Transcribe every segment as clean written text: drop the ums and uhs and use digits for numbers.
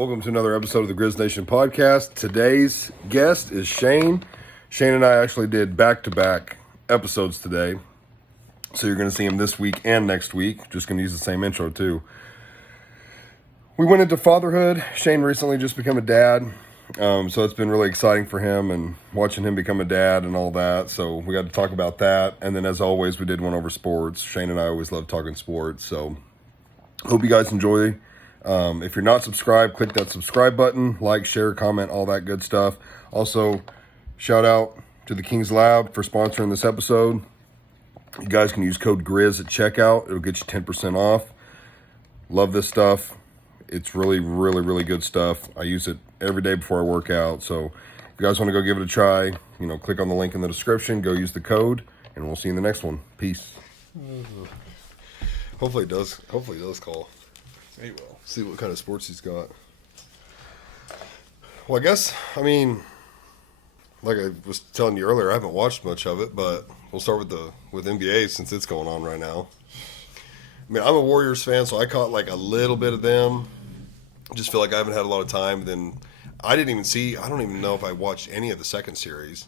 Welcome to another episode of the Grizz Nation podcast. Today's guest is Shane. Shane and I actually did back-to-back episodes today. So you're going to see him this week and next week. Just going to use the same intro too. We went into fatherhood. Shane recently just became a dad. So it's been really exciting for him and watching him become a dad and all that. So we got to talk about that. And then as always, we did one over sports. Shane and I always love talking sports. So hope you guys enjoy. If you're not subscribed, click that subscribe button, like, share, comment, all that good stuff. Also, shout out to the King's Lab for sponsoring this episode. You guys can use code GRIZ at checkout. It'll get you 10% off. Love this stuff. It's really, really, really good stuff. I use it every day before I work out. So if you guys want to go give it a try, click on the link in the description, go use the code, and we'll see you in the next one. Peace. Hopefully it does call. He will. See what kind of sports he's got. Well, like I was telling you earlier, I haven't watched much of it, but we'll start with NBA since it's going on right now. I'm a Warriors fan, so I caught like a little bit of them. Just feel like I haven't had a lot of time. Then I don't even know if I watched any of the second series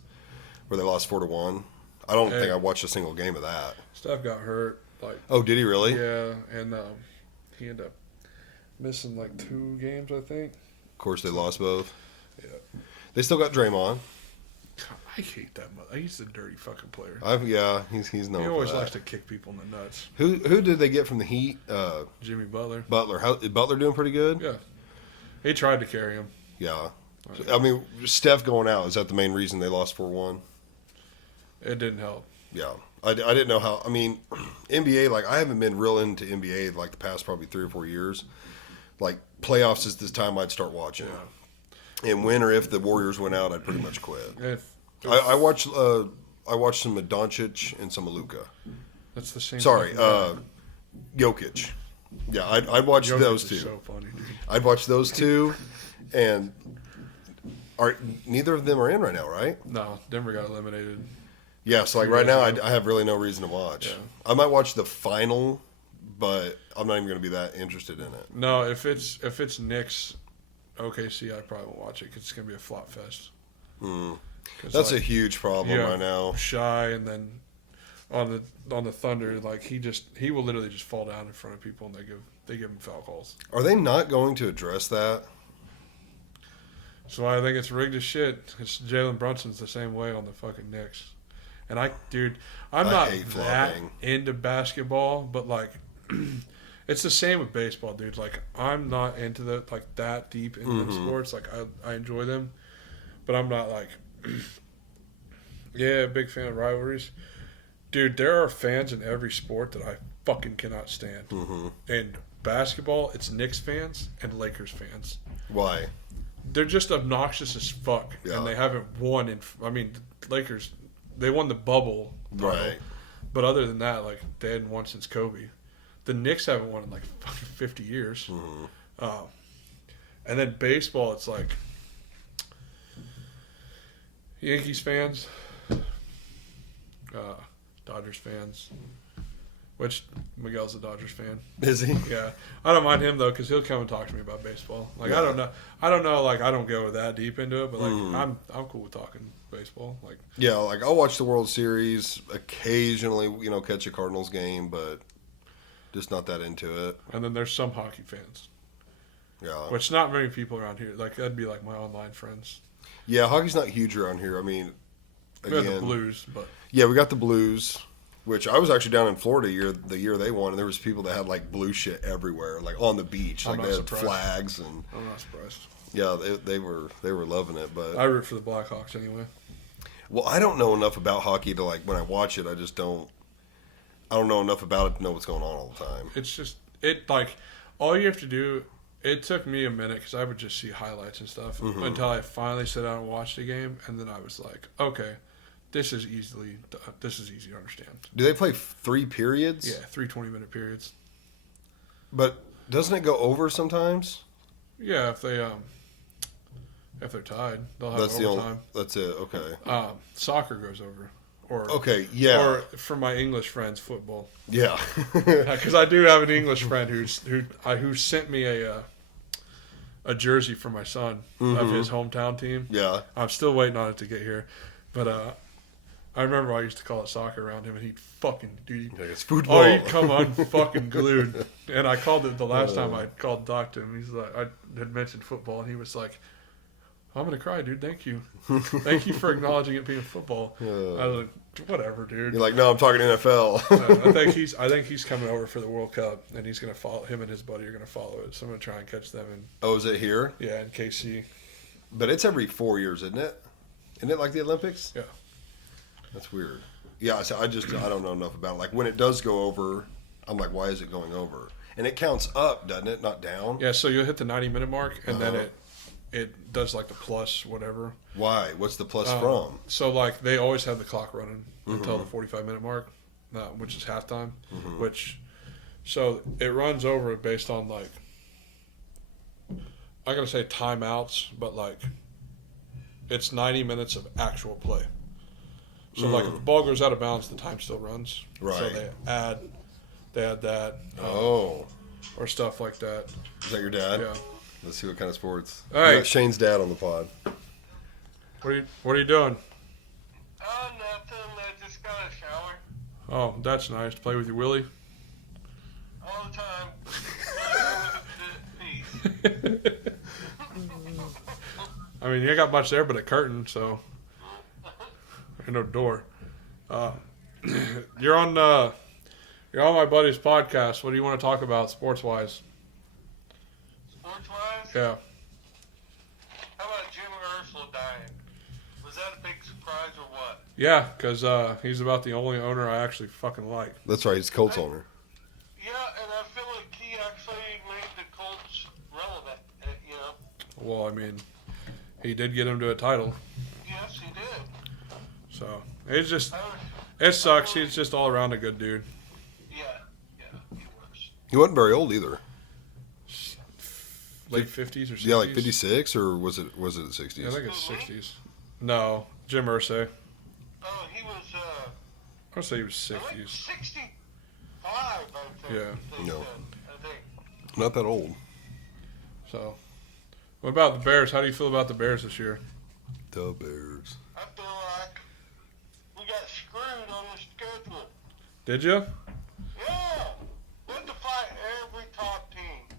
where they lost 4-1. I don't think I watched a single game of that. Steph got hurt. Oh, did he really? Yeah, and he ended up missing 2 games, I think. Of course, they lost both. Yeah. They still got Draymond. God, I hate that mother. He's a dirty fucking player. He's known. He always for that. likes to kick people in the nuts. Who did they get from the Heat? Jimmy Butler. Butler. Is Butler doing pretty good? Yeah. He tried to carry him. Yeah. Steph going out, is that the main reason they lost 4-1? It didn't help. Yeah. I didn't know how. NBA, I haven't been real into NBA the past probably 3 or 4 years. Playoffs is this time I'd start watching. Yeah. And when or if the Warriors went out, I'd pretty much quit. I watched some of Doncic and some of Luka. That's the same. Sorry, Jokic. Yeah, I'd watch Jokic those is two. So funny, dude. I'd watch those two, and neither of them are in right now, right? No, Denver got eliminated. Yeah, so right now I have really no reason to watch. Yeah. I might watch the final, but I'm not even going to be that interested in it. No, if it's Knicks, OKC, I probably won't watch it because it's going to be a flop fest. That's a huge problem right now. Shy, and then on the Thunder, he will literally just fall down in front of people, and they give him foul calls. Are they not going to address that? So I think it's rigged as shit. Because Jalen Brunson's the same way on the fucking Knicks. And I'm not that into basketball, but it's the same with baseball, dude. I'm not into that deep into them sports. I enjoy them, but I'm not a big fan of rivalries. Dude, there are fans in every sport that I fucking cannot stand. In basketball, it's Knicks fans and Lakers fans. Why? They're just obnoxious as fuck, and they haven't won. Lakers, they won the bubble, right? But other than that, they hadn't won since Kobe. The Knicks haven't won in fucking 50 years. And then baseball, it's Yankees fans, Dodgers fans. Which Miguel's a Dodgers fan. Is he? Yeah, I don't mind him though because he'll come and talk to me about baseball. I don't know. I don't go that deep into it, but I'm cool with talking baseball. I'll watch the World Series occasionally. Catch a Cardinals game, but just not that into it. And then there's some hockey fans. Yeah, which not many people around here. That'd be my online friends. Yeah, hockey's not huge around here. We got the Blues, but yeah, we got the Blues. Which I was actually down in Florida the year they won, and there was people that had blue shit everywhere, on the beach, they had flags and. I'm not surprised. Yeah, they were loving it, but I root for the Blackhawks anyway. Well, I don't know enough about hockey to when I watch it, I just don't. I don't know enough about it to know what's going on all the time. It's just all you have to do. It took me a minute because I would just see highlights and stuff until I finally sat down and watched the game, and then I was like, okay. This is easy to understand. Do they play 3 periods? Yeah, 3 20-minute periods. But doesn't it go over sometimes? Yeah, if they're tied, they'll have overtime. That's it. Okay. Soccer goes over. Yeah. Or for my English friends, football. Yeah. Because I do have an English friend who sent me a jersey for my son of his hometown team. Yeah. I'm still waiting on it to get here. But I remember I used to call it soccer around him, and he'd fucking, dude. Like it's football. Oh, he'd come unfucking glued. And I called it the last time I called to talk to him. He's like, I had mentioned football, and he was like, I'm going to cry, dude. Thank you. Thank you for acknowledging it being football. I was like, whatever, dude. You're like, no, I'm talking NFL. I think he's coming over for the World Cup, and he's going to follow. Him and his buddy are going to follow it. So I'm going to try and catch them. Oh, is it here? Yeah, in KC. But it's every 4 years, isn't it? Isn't it like the Olympics? Yeah. That's weird. Yeah, so I don't know enough about it. Like when it does go over, I'm like, why is it going over? And it counts up, doesn't it? Not down. Yeah, so you'll hit the 90-minute mark, and then it does like the plus whatever. Why? What's the plus from? So like they always have the clock running until the 45-minute mark, which is halftime. So it runs over based on like, I'm gonna say timeouts, but like it's 90 minutes of actual play. So like if the ball goes out of bounds, the time still runs. Right. So they add that. Or stuff like that. Is that your dad? Yeah. Let's see what kind of sports. All right. We got Shane's dad on the pod. What are you doing? Oh, nothing. I just got a shower. Oh, that's nice. Play with your Willie. All the time. Peace. I mean, you ain't got much there but a curtain, so and no door. You're on my buddy's podcast. What do you want to talk about sports wise? Sports-wise? Yeah. How about Jim Ursula dying? Was that a big surprise or what? Yeah, because he's about the only owner I actually fucking like. That's right. He's Colts owner. Yeah, and I feel like he actually made the Colts relevant, you know? Well, I mean, he did get him to a title. Yes, he did. So, it sucks. He's just all around a good dude. Yeah, he was. He wasn't very old either. Late 50s or 60s? Yeah, like 56 or was it 60s? Yeah, I think it's 60s. No, Jim Irsay. Oh, he was, I would say he was I think 60s. 65, I think. Yeah. They No. said, I think. Not that old. So, what about the Bears? How do you feel about the Bears this year? The Bears. I feel like we got screwed on the schedule. Did you? Yeah. We had to fight every top team.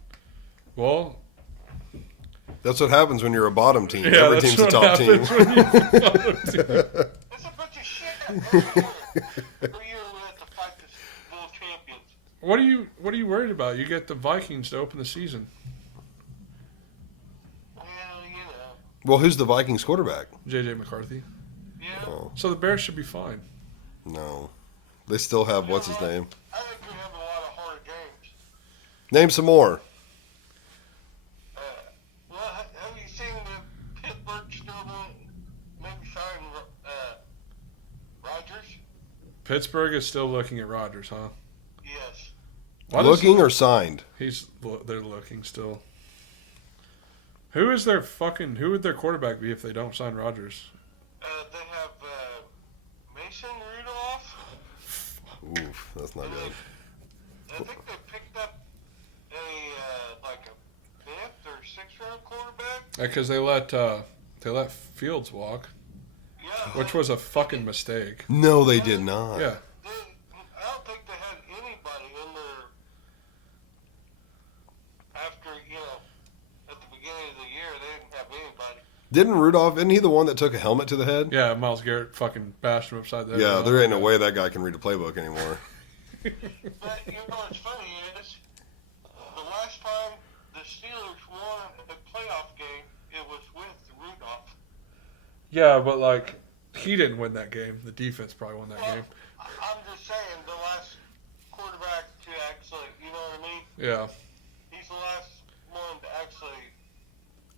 Well, That's what happens when you're a bottom team. yeah, Every that's team's a what top team. happens when you're a bottom team. It's a bunch of shit. Every year we have to fight the world champions. What are you worried about? You get the Vikings to open the season. Well, you know. Well, who's the Vikings quarterback? JJ McCarthy. Yeah. Oh, So the Bears should be fine. no. They still have, what's his name? I think we have a lot of hard games. Name some more. Well, have you seen the Pittsburgh still maybe sign Rodgers? Pittsburgh is still looking at Rodgers, huh? Yes. Looking or signed? They're looking still. Who would their quarterback be if they don't sign Rodgers? They have Mason Rudolph. Oof, that's not good. I think they picked up like a 5th or 6th round quarterback. Because they let Fields walk, Yeah. which was a fucking mistake. No, they did not. Yeah. I don't think they had anybody in there after, at the beginning of the year, they didn't have anybody. Didn't Rudolph, isn't he the one that took a helmet to the head? Yeah, Myles Garrett fucking bashed him upside the head. Yeah, there ain't no way that guy can read a playbook anymore. But what's funny is, the last time the Steelers won a playoff game, it was with Rudolph. Yeah, but like he didn't win that game. The defense probably won that game. I'm just saying, the last quarterback to actually, you know what I mean? Yeah. He's the last one to actually,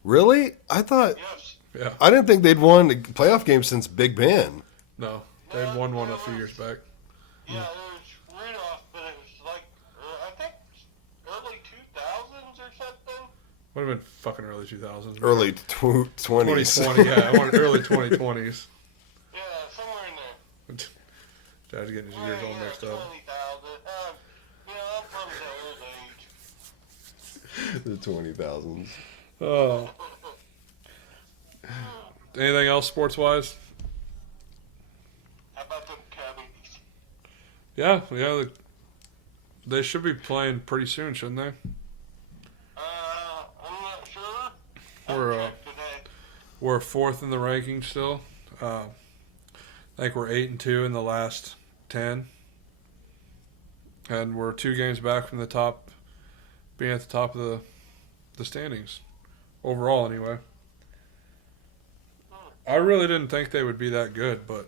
Really? I thought, yes. Yeah. I didn't think they'd won a playoff game since Big Ben. No, they won one a few years back. Yeah, there was Rudolph, but it was like, I think early 2000s or something. Would have been fucking early 2000s. Early 20s. 2020, yeah. I wanted early 2020s. Yeah, somewhere in there. Dad's getting his years all mixed up. 20,000. I'm from the old age. The 20,000s. Oh. Anything else sports-wise? How about them Cubbies? Yeah. They should be playing pretty soon, shouldn't they? I'm not sure. We're I'll check today. we're fourth in the rankings still. I think we're 8-2 in the last 10, and we're 2 games back from the top, being at the top of the standings overall. Anyway, I really didn't think they would be that good, but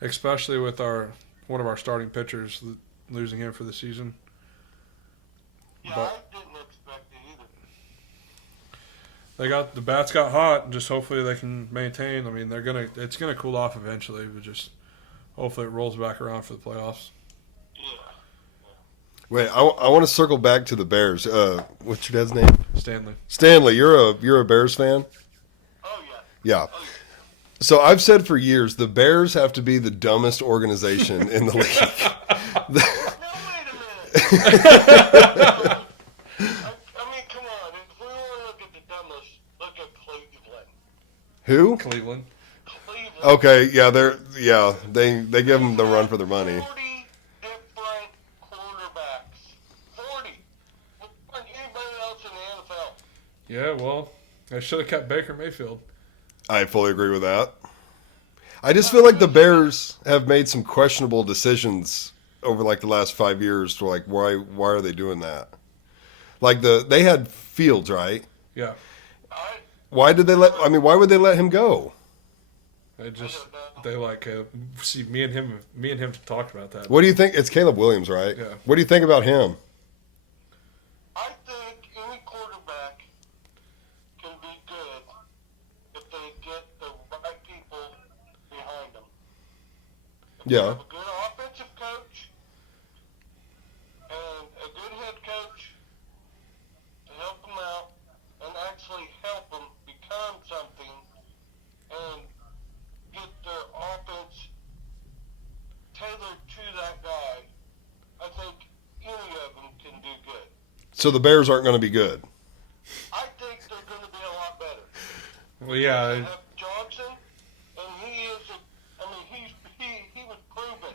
especially with one of our starting pitchers losing him for the season. Yeah, But I didn't expect it either. the bats got hot, and just hopefully they can maintain. I mean, it's gonna cool off eventually, but just hopefully it rolls back around for the playoffs. Yeah. Wait, I want to circle back to the Bears. What's your dad's name? Stanley. Stanley. You're a Bears fan? Oh, yeah. Yeah. Oh, yeah. So I've said for years the Bears have to be the dumbest organization in the league. No, wait a minute. I mean, come on. If we want to look at the dumbest, look at Cleveland. Who? Cleveland. Cleveland. Okay, they give them the run for their money. 40 different quarterbacks. 40. More than anybody else in the NFL. Yeah, well, I should have kept Baker Mayfield. I fully agree with that. I just feel like the Bears have made some questionable decisions over like the last 5 years. To like, why are they doing that? Like they had Fields, right? Yeah, Why would they let him go? they like see me and him talked about that. What do you think? It's Caleb Williams, right? Yeah. What do you think about him? I think any quarterback can be good if they get the right people behind them. If Yeah. you have a good offensive coach and a good head coach to help them out and actually help them become something and get their offense tailored to that guy, I think any of them can do good. So the Bears aren't going to be good. I think they're going to be a lot better. Well, They yeah, have Johnson, and he was proven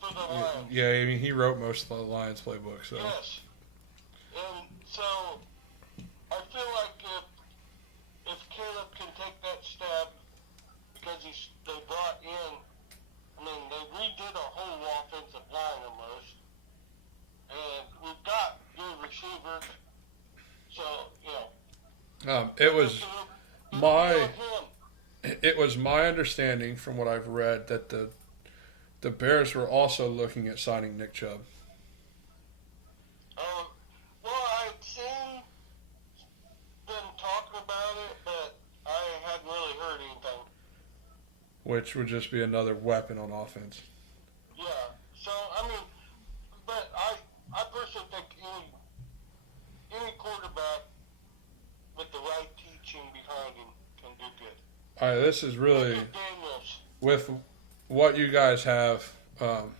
for the Lions. yeah. I mean, he wrote most of the Lions playbook, so Yes. And so I feel like if Caleb can take that step, because they brought in, I mean, they redid our whole offensive line almost, and we've got good receivers, so, you know. it was my understanding from what I've read that the Bears were also looking at signing Nick Chubb. Well, I'd seen them talking about it, but I hadn't really heard anything. Which would just be another weapon on offense. Yeah. So I mean, but I personally think any quarterback with the right teaching behind him can do good. All right, this is really Look at Daniels. with what you guys have on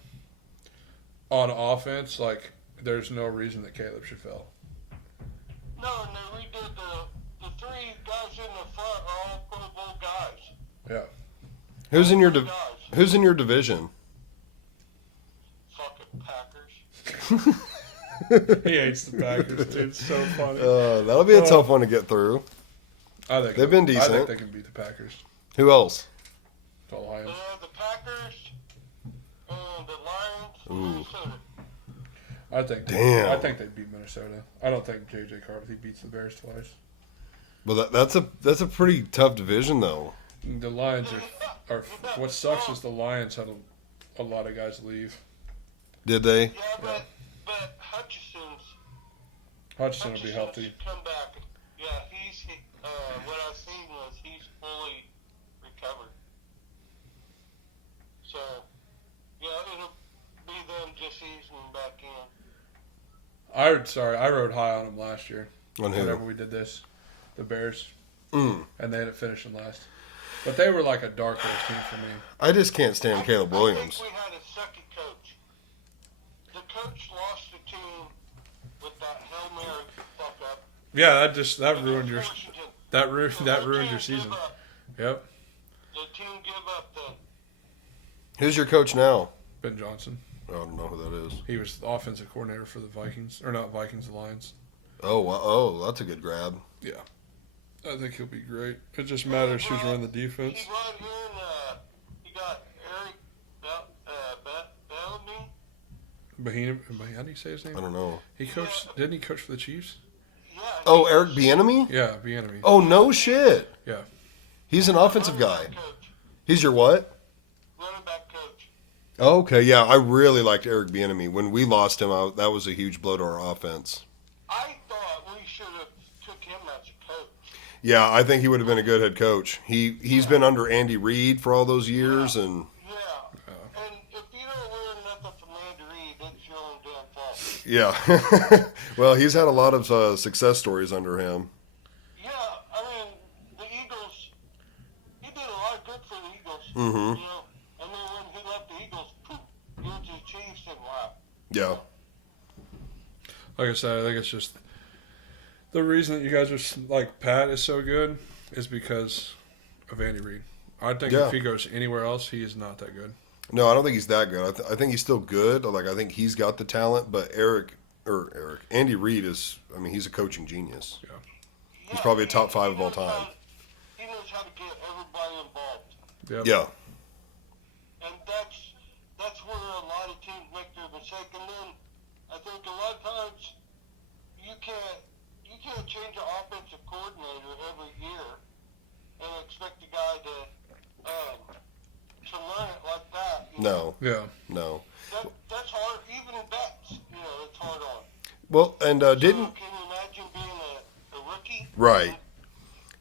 offense. Like, there's no reason that Caleb should fail. No, and they redid the 3 guys in the front are all Pro Bowl guys. Yeah. Who's in your Guys. Who's in your division? Fucking Packers. He hates the Packers, dude. It's so funny. That'll be a tough one to get through. I think they've been I decent. think they can beat the Packers. Who else? The Lions. The Packers and the Lions and Ooh. Minnesota. I think. Damn. I think they'd beat Minnesota. I don't think J.J. Carter beats the Bears twice. Well, that's a pretty tough division though. The Lions are. What sucks is the Lions had a lot of guys leave. Did they? Yeah, but Hutchinson will be healthy. should come back. Yeah, what I've seen was he's fully recovered. So, yeah, it'll be them just easing him back in. I rode high on them last year. On who? Whenever we did this, the Bears, Mm. and they ended up finishing last. But they were like a dark horse team for me. I just can't stand Caleb Williams. I think we had a sucky coach. The coach lost the team with that Hail Mary fuck up. Yeah, that ruined your season. Yep. The team give up then. Who's your coach now? Ben Johnson. I don't know who that is. He was the offensive coordinator for the Vikings, or not Vikings, the Lions. Oh, wow. Oh, that's a good grab. Yeah, I think he'll be great. It just matters who's running the defense. He brought in. He got Eric Bellamy. How do you say his name? I don't know. He coached. Didn't he coach for the Chiefs? Yeah. Oh, Eric Bieniemy? Yeah, Bieniemy. Oh, no shit. Yeah. He's an offensive guy. Coach. He's your what? Running back coach. Oh, okay, yeah. I really liked Eric Bieniemy. When we lost him, that was a huge blow to our offense. I thought we should have took him as a coach. Yeah, I think he would have been a good head coach. He's been under Andy Reid for all those years, and Yeah. And if you don't learn nothing from Andy Reid, it's your own damn fault. yeah. Well, he's had a lot of success stories under him. Yeah, I mean, the Eagles, he did a lot of good for the Eagles. Mm-hmm. You know, and then when he left the Eagles, poof, he went to the Chiefs and wow. Yeah. Like I said, I think it's just the reason that you guys are like Pat is so good is because of Andy Reid. I think Yeah. if he goes anywhere else, he is not that good. No, I don't think he's that good. I think he's still good. Like, I think he's got the talent, but Andy Reid is, I mean, he's a coaching genius. Yeah. He's probably a top 5 of all time. He knows how to get everybody involved. Yep. Yeah. And that's where a lot of teams make their mistake. And then I think a lot of times you can't change an offensive coordinator every year and expect the guy to learn it like that. You know? No. Yeah. No. That's hard. Even in bets, it's hard on. Well, and So didn't can you imagine being a rookie? right?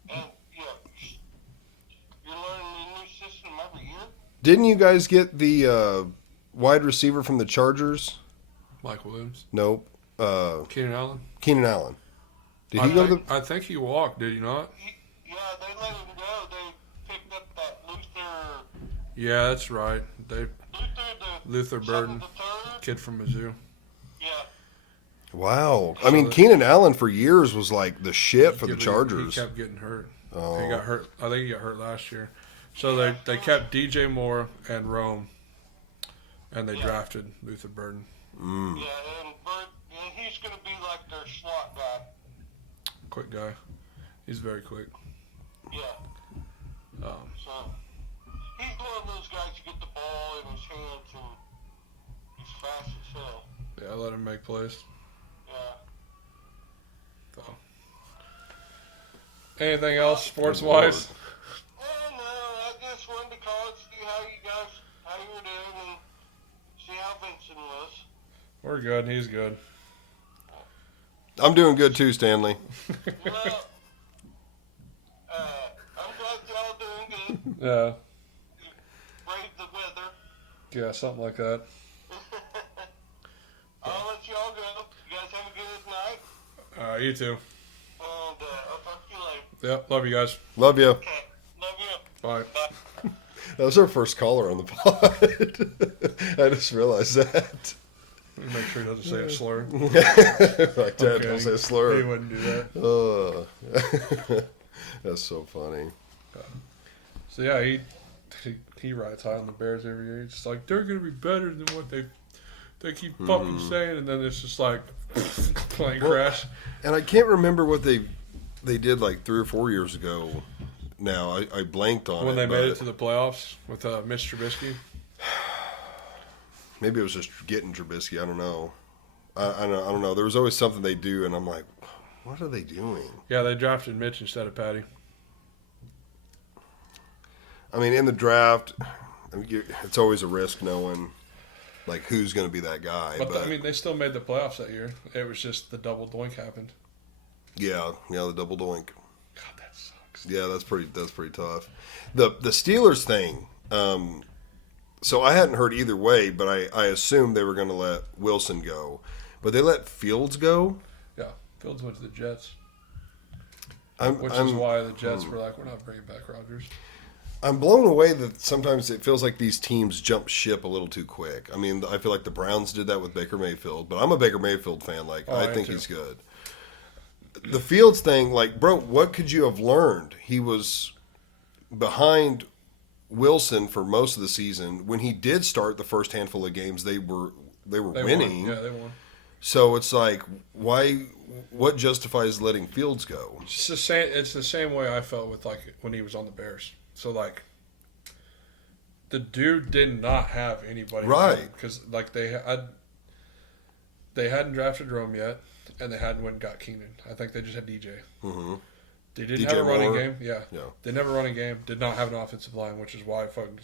And you're learning a new system every year. Didn't you guys get the wide receiver from the Chargers? Mike Williams. Nope. Keenan Allen. Keenan Allen. Did he go to the? I think he walked, did he not? Yeah, they let him go. They picked up that Luther. Yeah, that's right. Luther the Burden, the third. kid from Mizzou. Yeah. Wow. I mean, Keenan Allen for years was like the shit for the Yeah, but Chargers. He kept getting hurt. Oh. He got hurt. I think he got hurt last year. So they kept DJ Moore and Rome, and they drafted Luther Burden. Mm. Yeah, and he's going to be like their slot guy. Quick guy. He's very quick. Yeah. So he's one of those guys who get the ball in his hands and he's fast as hell. Yeah, I let him make plays. Yeah. So. Anything else sports-wise? Well, no, I just wanted to call and see how you were doing and see how Vincent was. We're good. He's good. I'm doing good too, Stanley. Well, I'm glad y'all doing good. Yeah. Brave the weather. Yeah, something like that. I'll let y'all go. You guys have a good night. You too. And I'll talk to you later. Yep. Love you guys. Love you. Okay. Love you. Bye. Bye. That was our first caller on the pod. I just realized that. Make sure he doesn't say a slur. Like, Dad, don't say a He slur. wouldn't do that. That's so funny. So yeah, he rides high on the Bears every year. He's just like, they're gonna be better than what they keep fucking saying, and then it's just like plane crash. And I can't remember what they did like 3 or 4 years ago. Now I blanked on When it. they made it to the playoffs with Mitch Trubisky. Maybe it was just getting Trubisky. I don't know. I don't know. There was always something they do, and I'm like, what are they doing? Yeah, they drafted Mitch instead of Patty. I mean, in the draft, it's always a risk knowing like who's going to be that guy. But I mean, they still made the playoffs that year. It was just the double doink happened. yeah, the double doink. God, that sucks. Yeah, that's pretty tough. The Steelers thing. So I hadn't heard either way, but I assumed they were going to let Wilson go, but they let Fields go. Yeah, Fields went to the Jets, Which is why the Jets were like, we're not bringing back Rodgers. I'm blown away that sometimes it feels like these teams jump ship a little too quick. I mean, I feel like the Browns did that with Baker Mayfield, but I'm a Baker Mayfield fan. Like, I think too. he's good. the Fields thing, like, bro, what could you have learned? He was behind Wilson for most of the season. When he did start the first handful of games, they were winning. Yeah, they won. So it's like, why? What justifies letting Fields go? It's the same. It's the same way I felt with like when he was on the Bears. So like, the dude did not have anybody, right? Because like they hadn't drafted Rome yet, and they hadn't went and got Keenan. I think they just had DJ. Mm-hmm. They didn't DJ have a running Moore. game. Yeah. They never running game. Did not have an offensive line, which is why fucking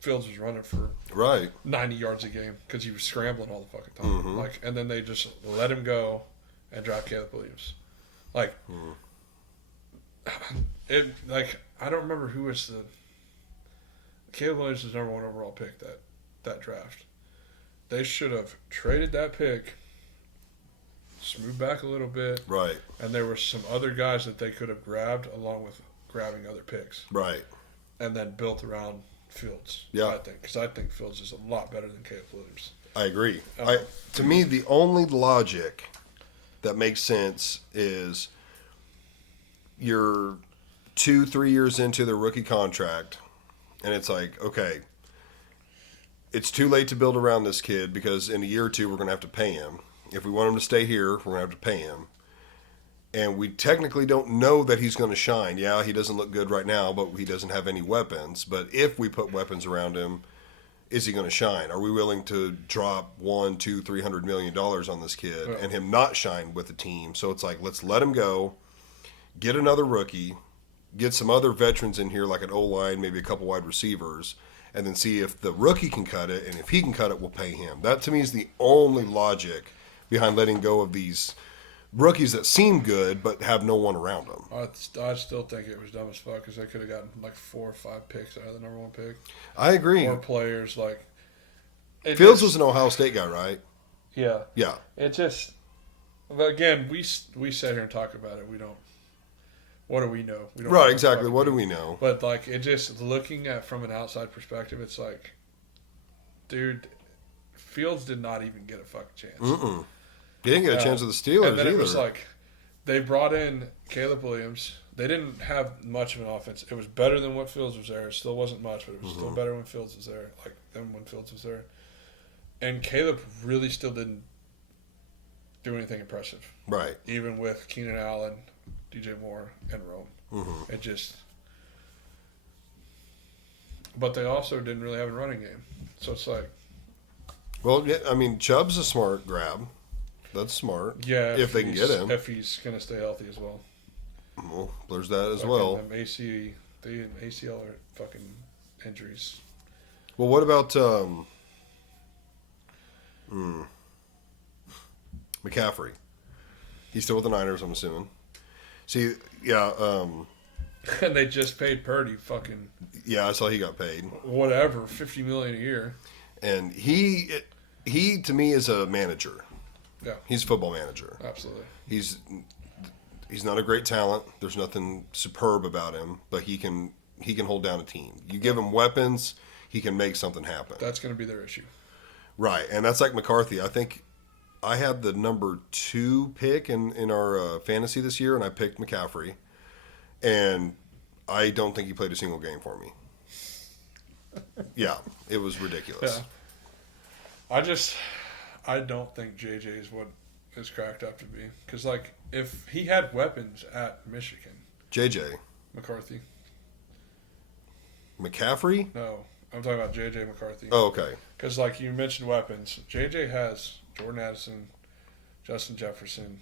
Fields was running for 90 yards a game because he was scrambling all the fucking time. Mm-hmm. Like, and then they just let him go and draft Caleb Williams. Like, I don't remember who was the Caleb Williams was number 1 overall pick that draft. They should have traded that pick, moved back a little bit, right? And there were some other guys that they could have grabbed along with grabbing other picks, right? And then built around Fields. Yeah, I think because I think Fields is a lot better than Caleb Williams. I agree. To me, the only logic that makes sense is you're 2-3 years into their rookie contract, and it's like, okay, it's too late to build around this kid because in a year or two we're going to have to pay him. If we want him to stay here, we're going to have to pay him. And we technically don't know that he's going to shine. Yeah, he doesn't look good right now, but he doesn't have any weapons. But if we put weapons around him, is he going to shine? Are we willing to drop $100, $200, $300 million on this kid and him not shine with the team? So it's like, let's let him go, get another rookie, get some other veterans in here like an O-line, maybe a couple wide receivers, and then see if the rookie can cut it. And if he can cut it, we'll pay him. That to me is the only logic behind letting go of these rookies that seem good but have no one around them. I still think it was dumb as fuck because they could have gotten like 4 or 5 picks out of the number 1 pick. I agree. More players like Fields was an Ohio State guy, right? Yeah. Yeah. It just, but again, we sit here and talk about it. We don't. What do we know? We don't right. Exactly. What do we know? But like, it just looking at from an outside perspective, it's like, dude, Fields did not even get a fucking chance. Mm-mm. He didn't get a chance with the Steelers and then either. It was like, they brought in Caleb Williams. They didn't have much of an offense. It was better than what Fields was there. It still wasn't much, but it was still better when Fields was there, like than when Fields was there. And Caleb really still didn't do anything impressive. Right. Even with Keenan Allen, DJ Moore, and Rome. Mm-hmm. It just... But they also didn't really have a running game. So it's like... Well, yeah, I mean, Chubb's a smart grab. That's smart. Yeah. If they can get him. If he's going to stay healthy as well. Well, there's that as fucking well. ACL are fucking injuries. Well, what about McCaffrey? He's still with the Niners, I'm assuming. See, yeah. And they just paid Purdy fucking... Yeah, I saw he got paid. Whatever, $50 million a year. And he to me is a manager. Yeah. He's a football manager. Absolutely. He's not a great talent. There's nothing superb about him, but he can hold down a team. You give him weapons, he can make something happen. That's going to be their issue. Right, and that's like McCarthy. I think I had the number 2 pick in our fantasy this year, and I picked McCaffrey, and I don't think he played a single game for me. Yeah, it was ridiculous. Yeah. I don't think JJ is what is cracked up to be. Because, like, if he had weapons at Michigan. JJ. McCarthy. McCaffrey? No, I'm talking about JJ McCarthy. Oh, okay. Because, like, you mentioned weapons. JJ has Jordan Addison, Justin Jefferson.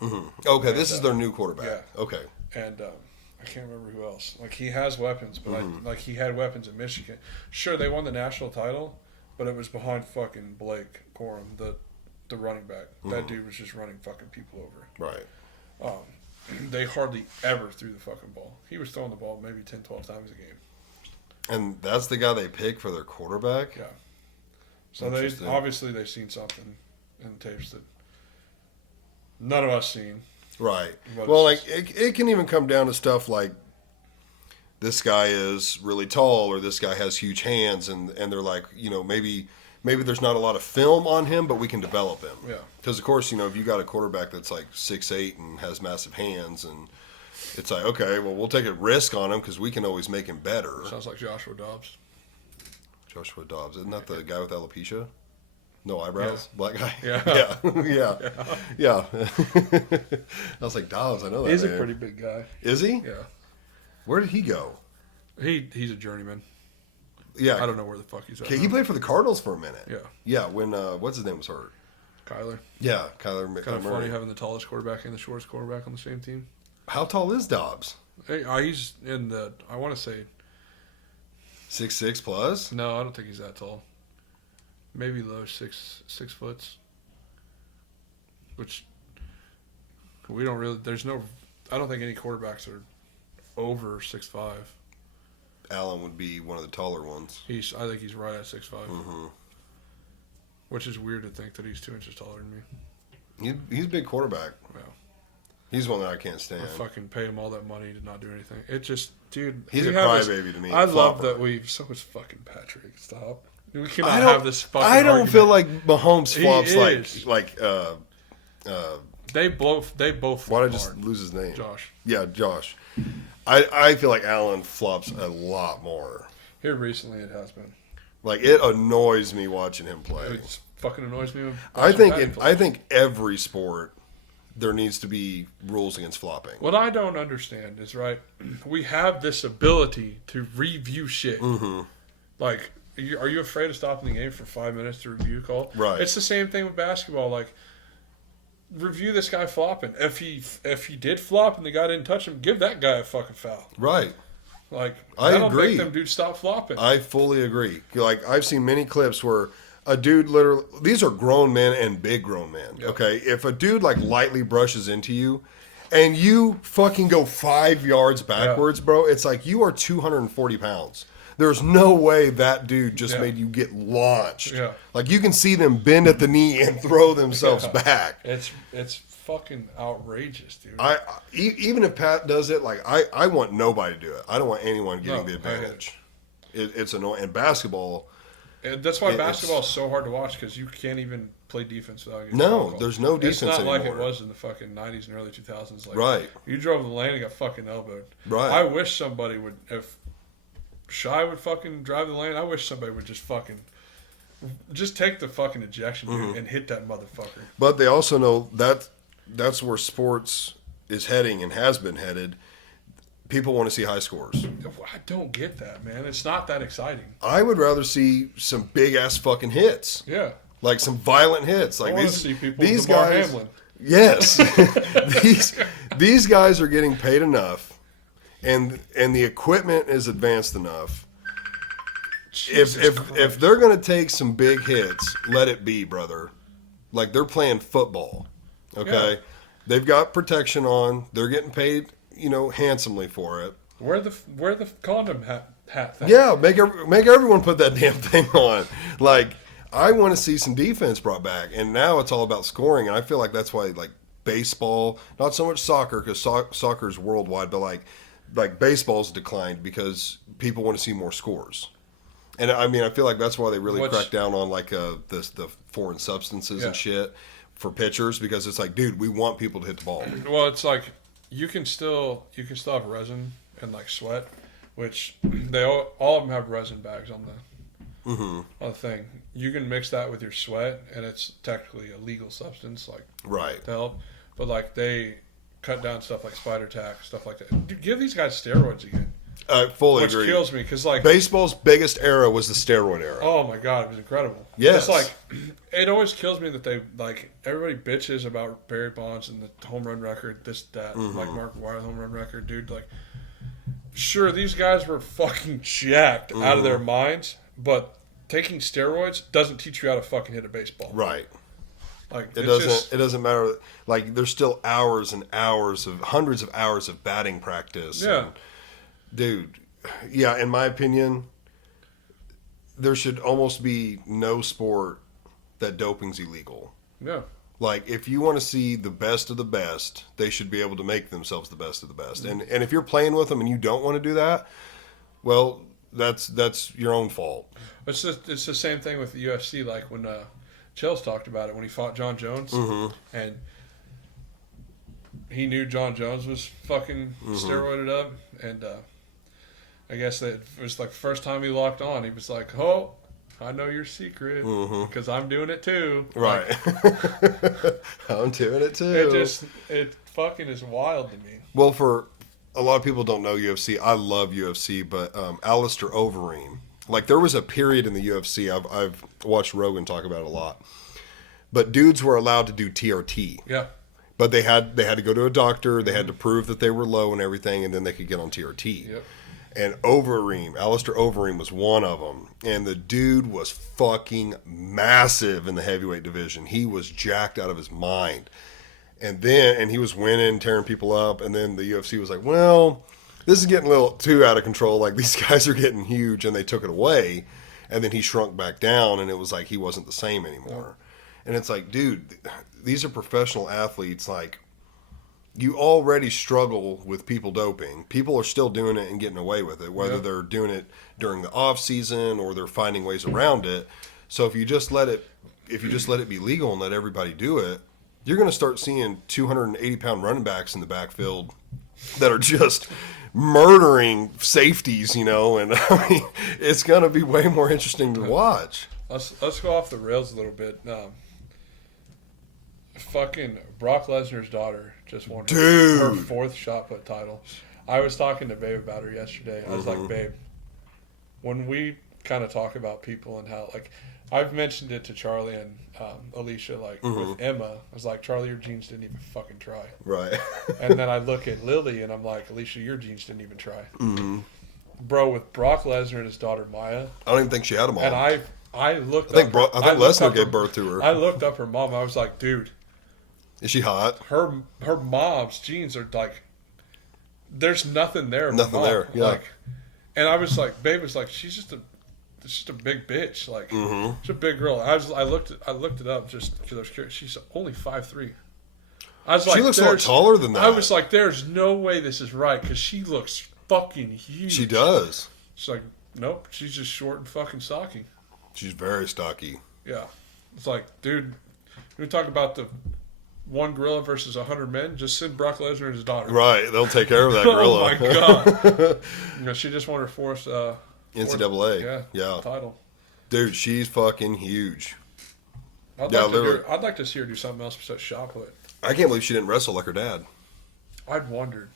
Mm-hmm. Okay, this is their new quarterback. Yeah. Okay. And I can't remember who else. Like, he has weapons, but like he had weapons at Michigan. Sure, they won the national title, but it was behind fucking Blake Corum, the running back. That dude was just running fucking people over. Right. They hardly ever threw the fucking ball. He was throwing the ball maybe 10, 12 times a game. And that's the guy they pick for their quarterback? Yeah. So they've seen something in the tapes that none of us seen. Right. But well, like it can even come down to stuff like this guy is really tall or this guy has huge hands and they're like, maybe maybe there's not a lot of film on him, but we can develop him. Yeah. Because, of course, if you got a quarterback that's like 6'8" and has massive hands, and it's like, okay, well, we'll take a risk on him because we can always make him better. Sounds like Joshua Dobbs. Joshua Dobbs. Isn't that the guy with alopecia? No eyebrows? Yeah. Black guy? Yeah. Yeah. I was like, Dobbs, I know that He's man. a pretty big guy. Is he? Yeah. Where did he go? He's a journeyman. Yeah. I don't know where the fuck he's at. Okay, he played for the Cardinals for a minute. Yeah. Yeah, when, what's his name was hurt? Kyler. Yeah, Kyler Kind of Murray. funny having the tallest quarterback and the shortest quarterback on the same team. How tall is Dobbs? He's in the, I want to say, 6'6" plus? no, I don't think he's that tall. Maybe low 6 foots. Which we don't really. I don't think any quarterbacks are over 6'5". Allen would be one of the taller ones. I think he's right at 6'5". Mm-hmm. Which is weird to think that he's 2 inches taller than me. He's a big quarterback. Wow. He's one that I can't stand. I fucking pay him all that money to not do anything. It just, dude. He's a we have crybaby to me. I love Flopper. that so is fucking Patrick. Stop. We cannot have this fucking I don't argument. feel like Mahomes He flops is. They both why did I flop just hard. lose his name? Josh. Yeah, Josh. I feel like Allen flops a lot more. Here recently it has been. Like, it annoys me watching him play. It fucking annoys me. When I Patrick plays. think every sport there needs to be rules against flopping. What I don't understand is, right, we have this ability to review shit. Mm-hmm. Like, are you afraid of stopping the game for 5 minutes to review a call? Right. It's the same thing with basketball. Like, review this guy flopping. If he did flop and the guy didn't touch him, give that guy a fucking foul. Right. Like, I that'll agree. make them dudes stop flopping. I fully agree. Like, I've seen many clips where a dude literally, these are grown men and big grown men. Yep. Okay. If a dude like lightly brushes into you and you fucking go 5 yards backwards, bro, it's like you are 240 pounds. There's no way that dude just made you get launched. Yeah. Like, you can see them bend at the knee and throw themselves back. It's fucking outrageous, dude. Even if Pat does it, like, I want nobody to do it. I don't want anyone getting the I hate advantage. It's annoying. And basketball, And that's why basketball is so hard to watch, because you can't even play defense without getting No, foul called. there's no defense It's not like anymore. it was in the fucking 90s and early 2000s. Like, Right. You drove the lane and got fucking elbowed. Right. I wish somebody would, if Shy would fucking drive the lane, I wish somebody would just take the fucking ejection, dude, and hit that motherfucker. but they also know that that's where sports is heading and has been headed. People want to see high scores. I don't get that, man. It's not that exciting. I would rather see some big ass fucking hits, Yeah. like some violent hits. Like I want to these, see people these DeMar guys. Hamlin. Yes, these guys are getting paid enough, and the equipment is advanced enough. If they're gonna take some big hits, let it be, brother. Like, they're playing football, okay? Yeah. They've got protection on. They're getting paid, handsomely for it. Wear the condom hat thing. Yeah, make everyone put that damn thing on. Like, I want to see some defense brought back, and now it's all about scoring. And I feel like that's why, like, baseball, not so much soccer, because soccer is worldwide, but like baseball's declined because people want to see more scores. And I mean, I feel like that's why they really crack down on like the foreign substances and shit for pitchers, because it's like, dude, we want people to hit the ball. Well, it's like you can still have resin and like sweat, which they all of them have resin bags on the thing. You can mix that with your sweat, and it's technically a legal substance, like Right. to help. But like they cut down stuff like spider tack, stuff like that. Dude, give these guys steroids again. I fully Which agree. kills me, because like Baseball's biggest era was the steroid era. oh my god, it was incredible. Yes. It's like it always kills me that they like everybody bitches about Barry Bonds and the home run record, this that, like Mark McGwire home run record, dude. Like, sure, these guys were fucking jacked out of their minds, but taking steroids doesn't teach you how to fucking hit a baseball. Right. Like It it's doesn't. It doesn't matter. Like, there's still hours and hours of hundreds of hours of batting practice. Yeah. And, dude. Yeah. In my opinion, there should almost be no sport that doping's illegal. Yeah. Like, if you want to see the best of the best, they should be able to make themselves the best of the best. And if you're playing with them and you don't want to do that, well, that's your own fault. It's the same thing with the UFC. Like when Chills talked about it when he fought John Jones, and he knew John Jones was fucking steroided up, and I guess that it was like the first time he locked on. He was like, "Oh, I know your secret because I'm doing it too." Right. I'm doing it too. It fucking is wild to me. Well, for a lot of people don't know UFC. I love UFC, but Alistair Overeem. Like there was a period in the UFC. I've watched Rogan talk about it a lot. But dudes were allowed to do TRT. Yeah. But they had to go to a doctor. They had to prove that they were low and everything, and then they could get on TRT. Yep. And Alistair Overeem was one of them. And the dude was fucking massive in the heavyweight division. He was jacked out of his mind. And he was winning, tearing people up. And then the UFC was like, well, this is getting a little too out of control. Like, these guys are getting huge. And they took it away. And then he shrunk back down. And it was like he wasn't the same anymore. And it's like, dude, these are professional athletes. Like, you already struggle with people doping. People are still doing it and getting away with it, whether they're doing it during the off season or they're finding ways around it. So if you just let it be legal and let everybody do it, you're going to start seeing 280-pound running backs in the backfield that are just murdering safeties, and I mean, it's going to be way more interesting to watch. Let's go off the rails a little bit. Fucking Brock Lesnar's daughter just won her fourth shot put title. I was talking to Babe about her yesterday. I was like, Babe, when we kind of talk about people and how, like, I've mentioned it to Charlie and Alicia, like, with Emma. I was like, Charlie, your genes didn't even fucking try. Right. And then I look at Lily and I'm like, Alicia, your genes didn't even try. Bro, with Brock Lesnar and his daughter Maya. I don't even think she had them all. And I looked I think Lesnar gave birth to her. I looked up her mom. I was like, dude. Is she hot? Her mom's genes are like, there's nothing there. Nothing there. Yeah. Like, and I was like, Babe was like, she's just a big bitch. Like, she's a big girl. I looked it up just because I was curious. She's only 5'3". I was like, she looks a lot taller than that. I was like, there's no way this is right because she looks fucking huge. She does. She's like, nope, she's just short and fucking stocky. She's very stocky. Yeah. It's like, dude, we talk about the one gorilla versus 100 men. Just send Brock Lesnar and his daughter. Right. They'll take care of that gorilla. Oh, my God. She just won her fourth NCAA. Yeah. Title. Dude, she's fucking huge. I'd like to see her do something else besides shot put. I can't believe she didn't wrestle like her dad. I'd wondered.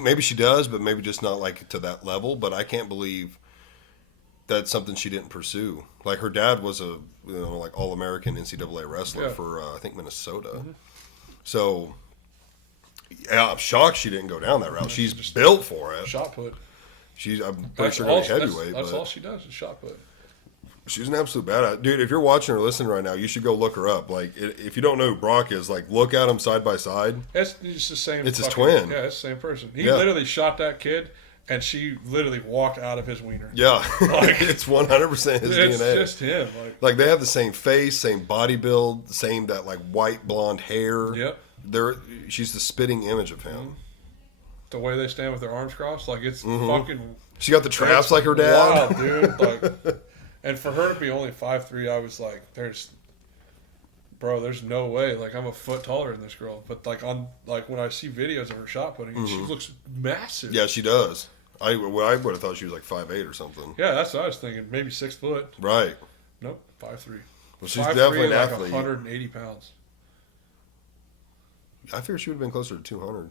Maybe she does, but maybe just not like to that level. But I can't believe that's something she didn't pursue. Like her dad was a like All-American NCAA wrestler for I think Minnesota. So yeah, I'm shocked she didn't go down that route. She's just built for it. Shot put. I'm pretty sure going to be heavyweight. That's all she does is shot put. She's an absolute badass. Dude, if you're watching or listening right now, you should go look her up. Like, if you don't know who Brock is, like, look at him side by side. It's the same. It's his twin. Yeah, it's the same person. He literally shot that kid, and she literally walked out of his wiener. Yeah. Like, it's 100% his DNA. It's just him. Like, they have the same face, same body build, same that, like, white blonde hair. Yep. She's the spitting image of him. The way they stand with their arms crossed, like, it's fucking... She got the traps like her dad. Wow, dude. Like... And for her to be only 5'3", I was like, there's no way. Like, I'm a foot taller than this girl. But when I see videos of her shot putting, she looks massive. Yeah, she does. I would have thought she was like 5'8" or something. Yeah, that's what I was thinking. Maybe 6 foot. Right. Nope, 5'3". Well, she's definitely an athlete. 180 pounds. I figured she would have been closer to 200.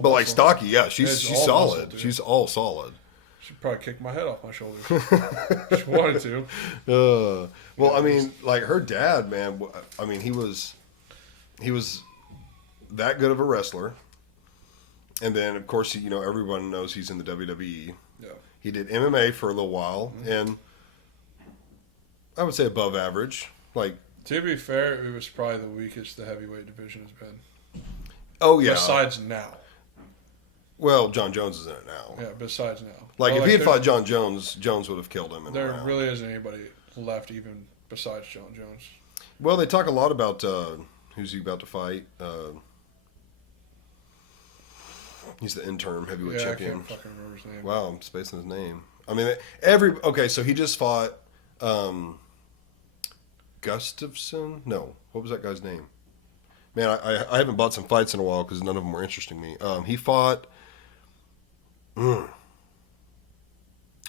But like stocky, yeah, she's solid. Muscle, she's all solid. She'd probably kick my head off my shoulders. She wanted to. Well, I mean, like her dad, man. I mean, he was that good of a wrestler, and then of course, everyone knows he's in the WWE. Yeah. He did MMA for a little while, and I would say above average. Like, to be fair, it was probably the weakest the heavyweight division has been. Oh yeah. Besides now. Well, John Jones is in it now. Yeah, besides now. Like, if he had fought John Jones, Jones would have killed him. There really isn't anybody left even besides John Jones. Well, they talk a lot about who's he about to fight. He's the interim heavyweight champion. I can't fucking remember his name. Wow, I'm spacing his name. I mean, so he just fought Gustafson? No. What was that guy's name? Man, I haven't bought some fights in a while because none of them were interesting me. He fought... I'm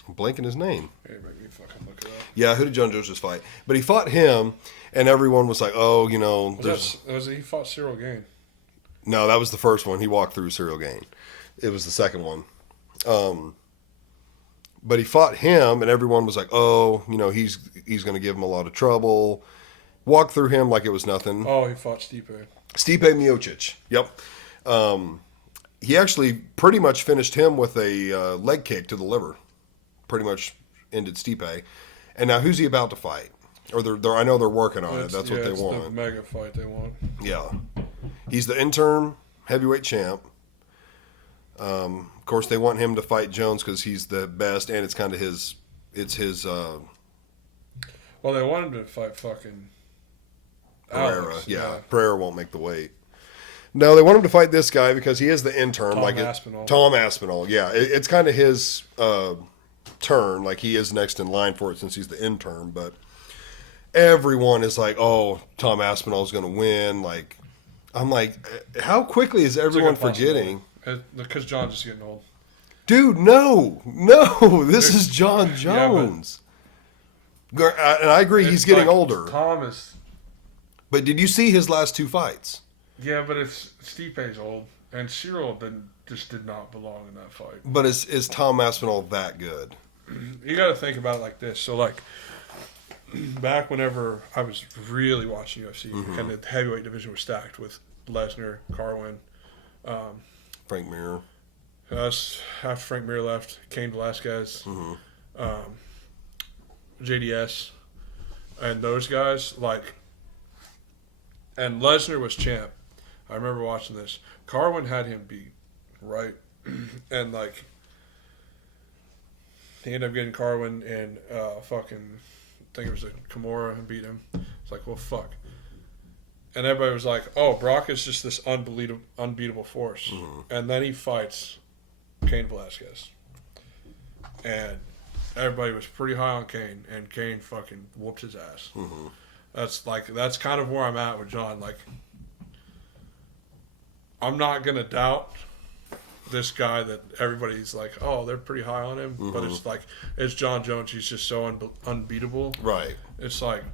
blanking his name. Hey, make me fucking look it up. Yeah, who did John Jones just fight? But he fought him, and everyone was like, oh, you know... He fought Cyril Gain? No, that was the first one. He walked through Cyril Gain. It was the second one. But he fought him, and everyone was like, oh, you know, he's going to give him a lot of trouble. Walked through him like it was nothing. Oh, he fought Stipe. Stipe Miocic. Yep. He actually pretty much finished him with a leg kick to the liver. Pretty much ended Stipe. And now who's he about to fight? Or I know they're working on it. That's what they want. It's the mega fight they want. Yeah. He's the interim heavyweight champ. Of course, they want him to fight Jones because he's the best, and it's kind of his. It's his. Well, they want him to fight fucking Pereira. Alex, Yeah, Pereira won't make the weight. No, they want him to fight this guy because he is the interim. Tom like Aspinall. Tom Aspinall. Yeah, it's kind of his turn. Like he is next in line for it since he's the intern. But everyone is like, "Oh, Tom Aspinall is going to win." Like, I'm like, how quickly is everyone forgetting? Because John's just getting old. Dude, no, this is John Jones. And I agree, he's getting older. Thomas. But did you see his last two fights? Yeah, but Stipe's old, and Cyril just did not belong in that fight. But is Tom Aspinall that good? You got to think about it like this. So, like, back whenever I was really watching UFC, and the heavyweight division was stacked with Lesnar, Carwin, Frank Mir. Us, after Frank Mir left, Cain Velasquez, JDS, and those guys, like, and Lesnar was champ. I remember watching this. Carwin had him beat, right? And, like, he ended up getting Carwin and fucking, I think it was a Kimura, and beat him. It's like, well, fuck. And everybody was like, oh, Brock is just this unbeatable force. And then he fights Cain Velasquez. And everybody was pretty high on Cain, and Cain fucking whooped his ass. That's kind of where I'm at with John. Like, I'm not going to doubt this guy that everybody's like, oh, they're pretty high on him. But it's like, it's John Jones. He's just so unbeatable. Right. It's like,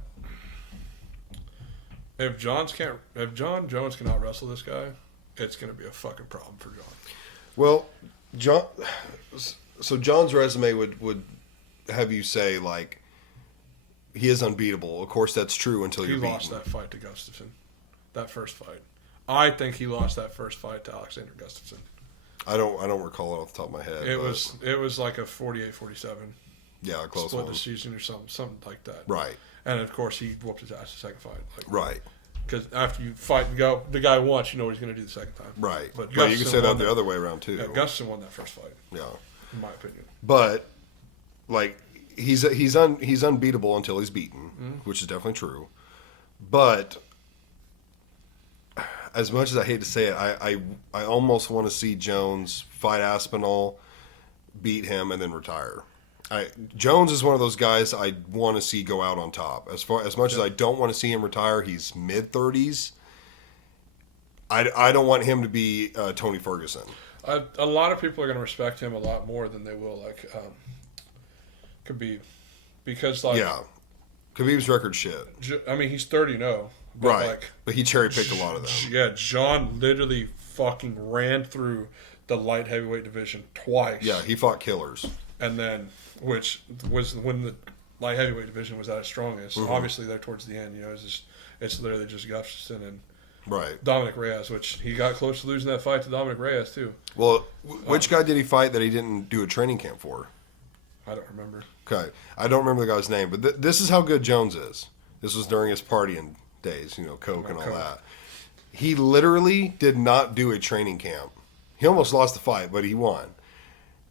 if John Jones cannot wrestle this guy, it's going to be a fucking problem for John. Well, John's resume would have you say, like, he is unbeatable. Of course, that's true until you're beaten. He lost that fight to Gustafson. That first fight. I think he lost that first fight to Alexander Gustafson. I don't recall it off the top of my head. It was like a 48-47. Yeah, a close split one. decision or something like that. Right. And of course, he whooped his ass the second fight. Like, right. Because after you fight and go, the guy once, you know what he's going to do the second time. Right. But you can say that the other way around too. Yeah, Gustafson won that first fight. Yeah. In my opinion. But like he's unbeatable until he's beaten, which is definitely true. But as much as I hate to say it, I almost want to see Jones fight Aspinall, beat him, and then retire. Jones is one of those guys I want to see go out on top. As much as I don't want to see him retire, he's mid-30s. I don't want him to be Tony Ferguson. A lot of people are going to respect him a lot more than they will Khabib, because Khabib's record shit. I mean, he's 30-0. Right, but he cherry picked a lot of them. Yeah, John literally fucking ran through the light heavyweight division twice. Yeah, he fought killers. And then, which was when the light heavyweight division was at its strongest. Obviously, there towards the end, it's literally just Gustafson and Dominic Reyes, which he got close to losing that fight to Dominic Reyes too. Well, which guy did he fight that he didn't do a training camp for? I don't remember. Okay, I don't remember the guy's name, but this is how good Jones is. This was during his partying days, coke and all that. He literally did not do a training camp. He almost lost the fight, but he won.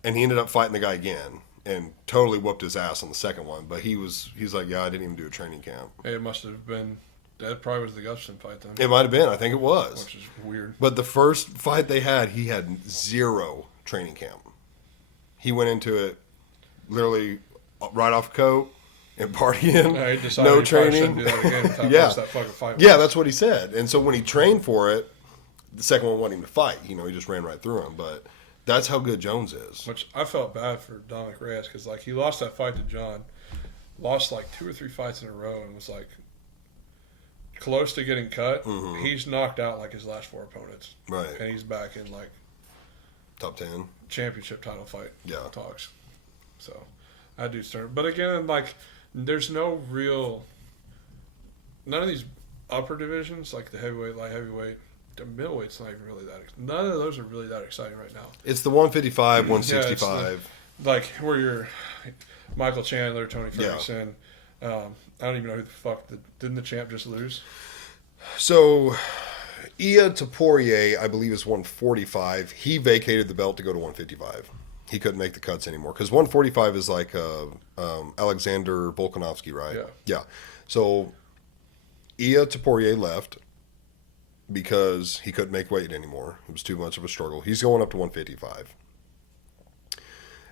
And he ended up fighting the guy again and totally whooped his ass on the second one. But he's like, yeah, I didn't even do a training camp. Hey, it must have been, that probably was the Gustafson fight then. It might have been. I think it was. Which is weird. But the first fight they had, he had zero training camp. He went into it literally right off coat and partying, Yeah, he decided no he training. Do that again until Yeah. that fucking fight. Yeah, that's what he said. And so when he trained for it, the second one wanted him to fight. You know, he just ran right through him. But that's how good Jones is. Which I felt bad for Dominic Reyes because like he lost that fight to John, lost like 2 or 3 fights in a row, and was like close to getting cut. Mm-hmm. He's knocked out like his last 4 opponents, Right. and he's back in like Top 10. championship title fight Yeah. talks. So I do start, but again, like there's no real none of these upper divisions like the heavyweight, light heavyweight. The middleweight's not even really that. None of those are really that exciting right now. It's the 155, Yeah, it's 165. Like where you're Michael Chandler, Tony Ferguson. I don't even know who the fuck. Didn't the champ just lose? So, Ia to Poirier, I believe, is 145. He vacated the belt to go to 155. He couldn't make the cuts anymore because 145 is like Alexander Volkanovski, right? Yeah. Yeah. So, Ia to Poirier left because he couldn't make weight anymore. It was too much of a struggle. He's going up to 155.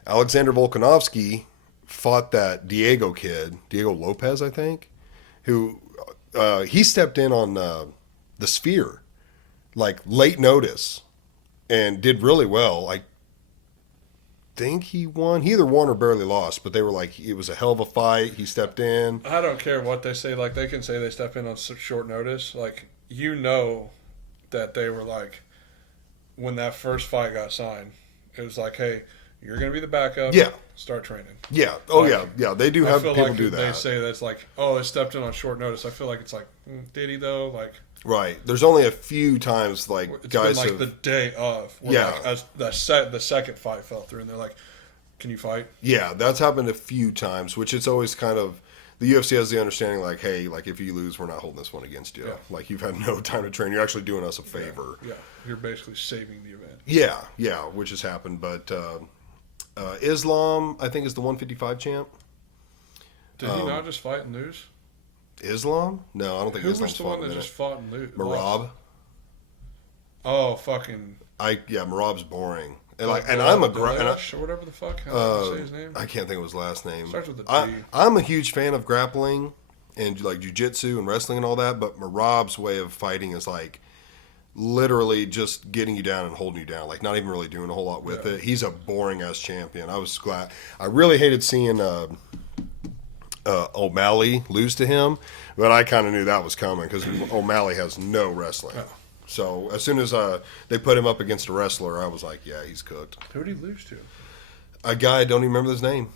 Alexander Volkanovski fought that Diego kid, Diego Lopez, I think, who he stepped in on the Sphere, like late notice, and did really well. I think he won. He either won or barely lost, but they were like, it was a hell of a fight. He stepped in. I don't care what they say. Like they can say they step in on short notice. Like you know that they were like when that first fight got signed, it was like, hey, you're gonna be the backup. Yeah. Start training. Yeah. Oh, Like, yeah. They do have I feel people like do they that. say that's like, oh, they stepped in on short notice. I feel like it's like, did he though? Like Right. There's only a few times like it's guys been like have. the day of. Where Yeah. Like, as the second fight fell through, and they're like, can you fight? Yeah, that's happened a few times, which it's always kind of the UFC has the understanding like, hey, like if you lose, we're not holding this one against you. Yeah. Like you've had no time to train. You're actually doing us a favor. Yeah, you're basically saving the event. Yeah, which has happened. But Islam, I think, is the 155 champ. Did he not just fight and lose? Islam? No, I don't think Who Islam's was the fought one in that a just fought and lost? Marab. Oh, fucking. Marab's boring. And Like, I'm a Delesh or whatever the fuck. How do you say his name? I can't think of his last name. Starts with a D. I'm a huge fan of grappling and like jiu-jitsu and wrestling and all that, but Marab's way of fighting is like literally just getting you down and holding you down, like not even really doing a whole lot with it. He's a boring ass champion. I was glad. I really hated seeing O'Malley lose to him, but I kind of knew that was coming because O'Malley has no wrestling. Oh. So as soon as they put him up against a wrestler, I was like, yeah, he's cooked. Who did he lose to? A guy, I don't even remember his name.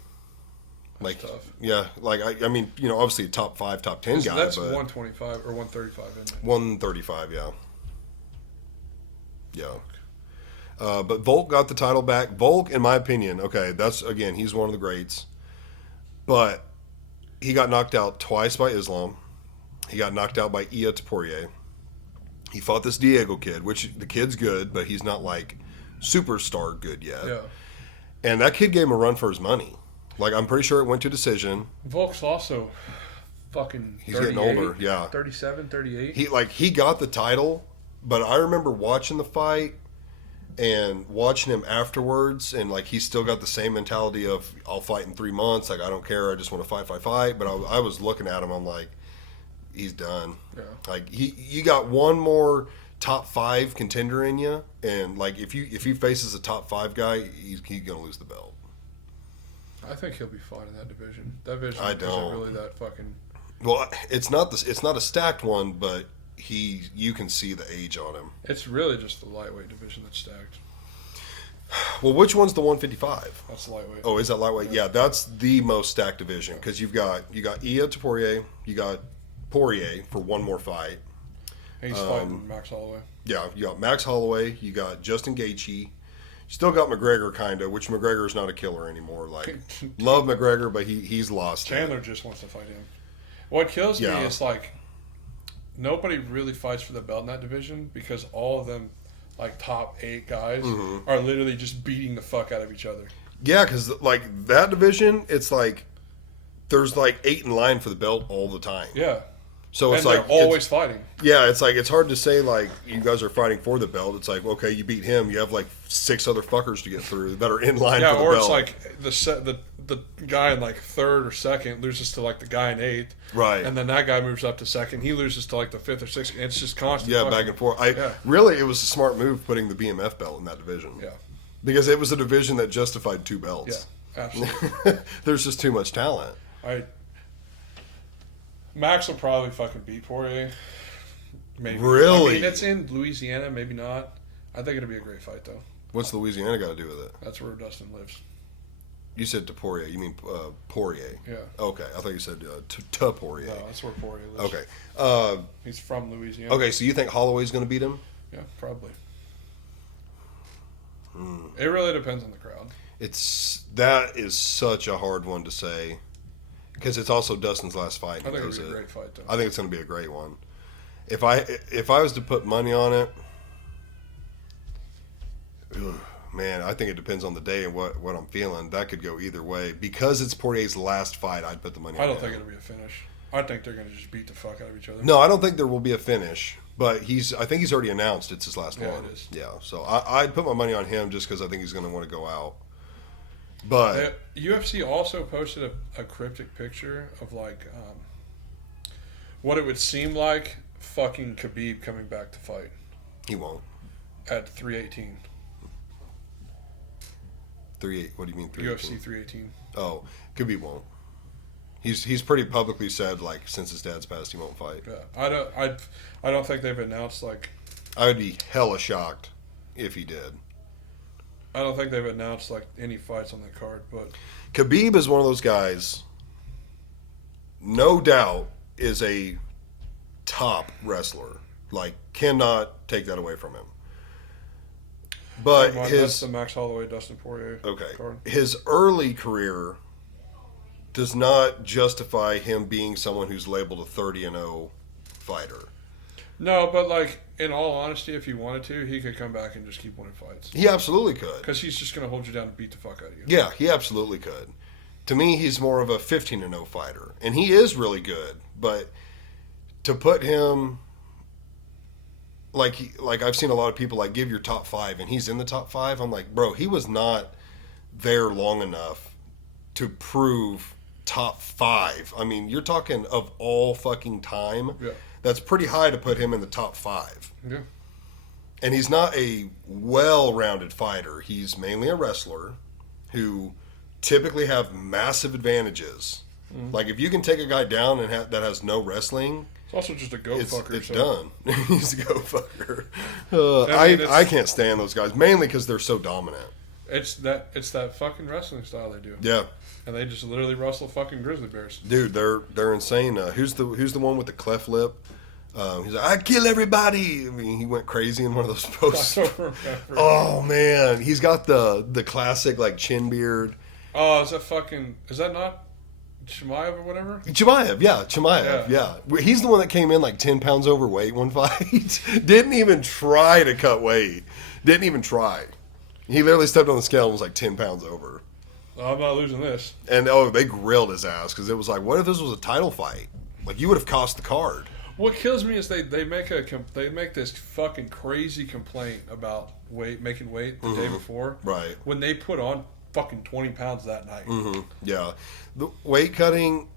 Like, tough. yeah, like I mean, you know, obviously a top 5, top 10 guy, That's but 125 or 135, isn't it? 135, yeah. But Volk got the title back. Volk, in my opinion, okay, that's again, he's one of the greats, but he got knocked out twice by Islam. He got knocked out by Ia to Poirier. He fought this Diego kid, which the kid's good, but he's not like superstar good yet. Yeah. And that kid gave him a run for his money. Like, I'm pretty sure it went to decision. Volk's also fucking He's getting older, yeah. 37, 38. He got the title, but I remember watching the fight and watching him afterwards, and like he's still got the same mentality of I'll fight in 3 months. Like I don't care. I just want to fight. But I was looking at him. I'm like, he's done. Yeah. Like you got one more top 5 contender in you, and like if he faces a top 5 guy, he's gonna lose the belt. I think he'll be fine in that division. That division I don't. isn't really that fucking. Well, it's not a stacked one, but you can see the age on him. It's really just the lightweight division that's stacked. Well, which one's the 155? That's lightweight. Oh, is that lightweight? Yeah, that's the most stacked division because you got Ia to Poirier, you got Poirier for one more fight. He's fighting Max Holloway. Yeah, you got Max Holloway, you got Justin Gaethje, still got McGregor kind of, which McGregor's not a killer anymore. Like love McGregor, but he's lost. Chandler just wants to fight him. What kills me Yeah. is like nobody really fights for the belt in that division because all of them, like top 8 guys, are literally just beating the fuck out of each other. Yeah, because like that division, it's like there's like 8 in line for the belt all the time. Yeah. So it's and like they're always fighting. Yeah, it's like it's hard to say like you guys are fighting for the belt. It's like okay, you beat him, you have like 6 other fuckers to get through that are in line Yeah, for the or belt. it's like the guy in like third or second loses to like the guy in eighth, right? And then that guy moves up to second. He loses to like the fifth or sixth. It's just constant. Yeah, back and forth. Really, it was a smart move putting the BMF belt in that division. Yeah, because it was a division that justified 2 belts. Yeah, absolutely. There's just too much talent. Max will probably fucking beat Poirier. Maybe. Really? I mean, it's in Louisiana. Maybe not. I think it'll be a great fight though. What's Louisiana got to do with it? That's where Dustin lives. You said to Poirier. You mean Poirier? Yeah. Okay, I thought you said to Poirier. No, that's where Poirier lives. Okay. He's from Louisiana. Okay, so you think Holloway's going to beat him? Yeah, probably. It really depends on the crowd. That is such a hard one to say because it's also Dustin's last fight. I think it'll be a great fight, though. I think it's going to be a great one. If I was to put money on it, man, I think it depends on the day and what I'm feeling. That could go either way. Because it's Poirier's last fight, I'd put the money on it. I don't think it'll be a finish. I think they're going to just beat the fuck out of each other. No, I don't think there will be a finish. But I think he's already announced it's his last one. It is. Yeah, so I'd put my money on him just because I think he's going to want to go out. But UFC also posted a cryptic picture of like what it would seem like fucking Khabib coming back to fight. He won't. At 318. 38. What do you mean 318? UFC 318. Oh, Khabib won't. He's pretty publicly said like since his dad's passed he won't fight. Yeah, I don't think they've announced like. I would be hella shocked if he did. I don't think they've announced like any fights on the card, but Khabib is one of those guys. No doubt is a top wrestler. Like cannot take that away from him. But that's the Max Holloway Dustin Poirier card. His early career does not justify him being someone who's labeled a 30-0 fighter. No, but like in all honesty, if he wanted to, he could come back and just keep winning fights. He absolutely could. Because he's just going to hold you down and beat the fuck out of you. Yeah, he absolutely could. To me, he's more of a 15-0 fighter, and he is really good. But to put him like I've seen a lot of people like give your top 5, and he's in the top 5. I'm like, bro, he was not there long enough to prove top 5. I mean, you're talking of all fucking time. Yeah. That's pretty high to put him in the top 5. Yeah. And he's not a well-rounded fighter. He's mainly a wrestler who typically have massive advantages. Mm-hmm. Like, if you can take a guy down and that has no wrestling... It's also just a go-fucker. It's done. He's a go-fucker. I can't stand those guys, mainly because they're so dominant. It's that fucking wrestling style they do. Yeah. And they just literally wrestle fucking grizzly bears. Dude, they're insane. Who's the one with the cleft lip? He's like, I kill everybody. I mean, he went crazy in one of those posts. Oh man, he's got the classic like chin beard. Oh, is that not Chimaev or whatever? Chimaev, yeah. He's the one that came in like 10 pounds overweight one fight. Didn't even try to cut weight. Didn't even try. He literally stepped on the scale and was like 10 pounds over. I'm not losing this. And they grilled his ass because it was like, what if this was a title fight? Like you would have cost the card. What kills me is they make this fucking crazy complaint about making weight the day before, right? When they put on fucking 20 pounds that night. Mm-hmm. Yeah, the weight cutting.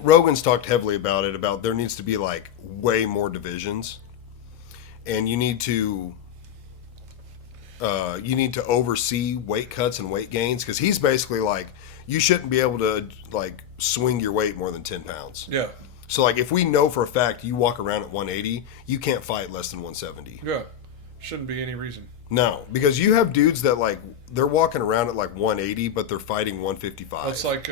Rogan's talked heavily about it. About there needs to be like way more divisions, and you need to oversee weight cuts and weight gains because he's basically like you shouldn't be able to like swing your weight more than 10 pounds. Yeah. So like if we know for a fact you walk around at 180, you can't fight less than 170. Yeah. Shouldn't be any reason. No, because you have dudes that like they're walking around at like 180, but they're fighting 155. That's like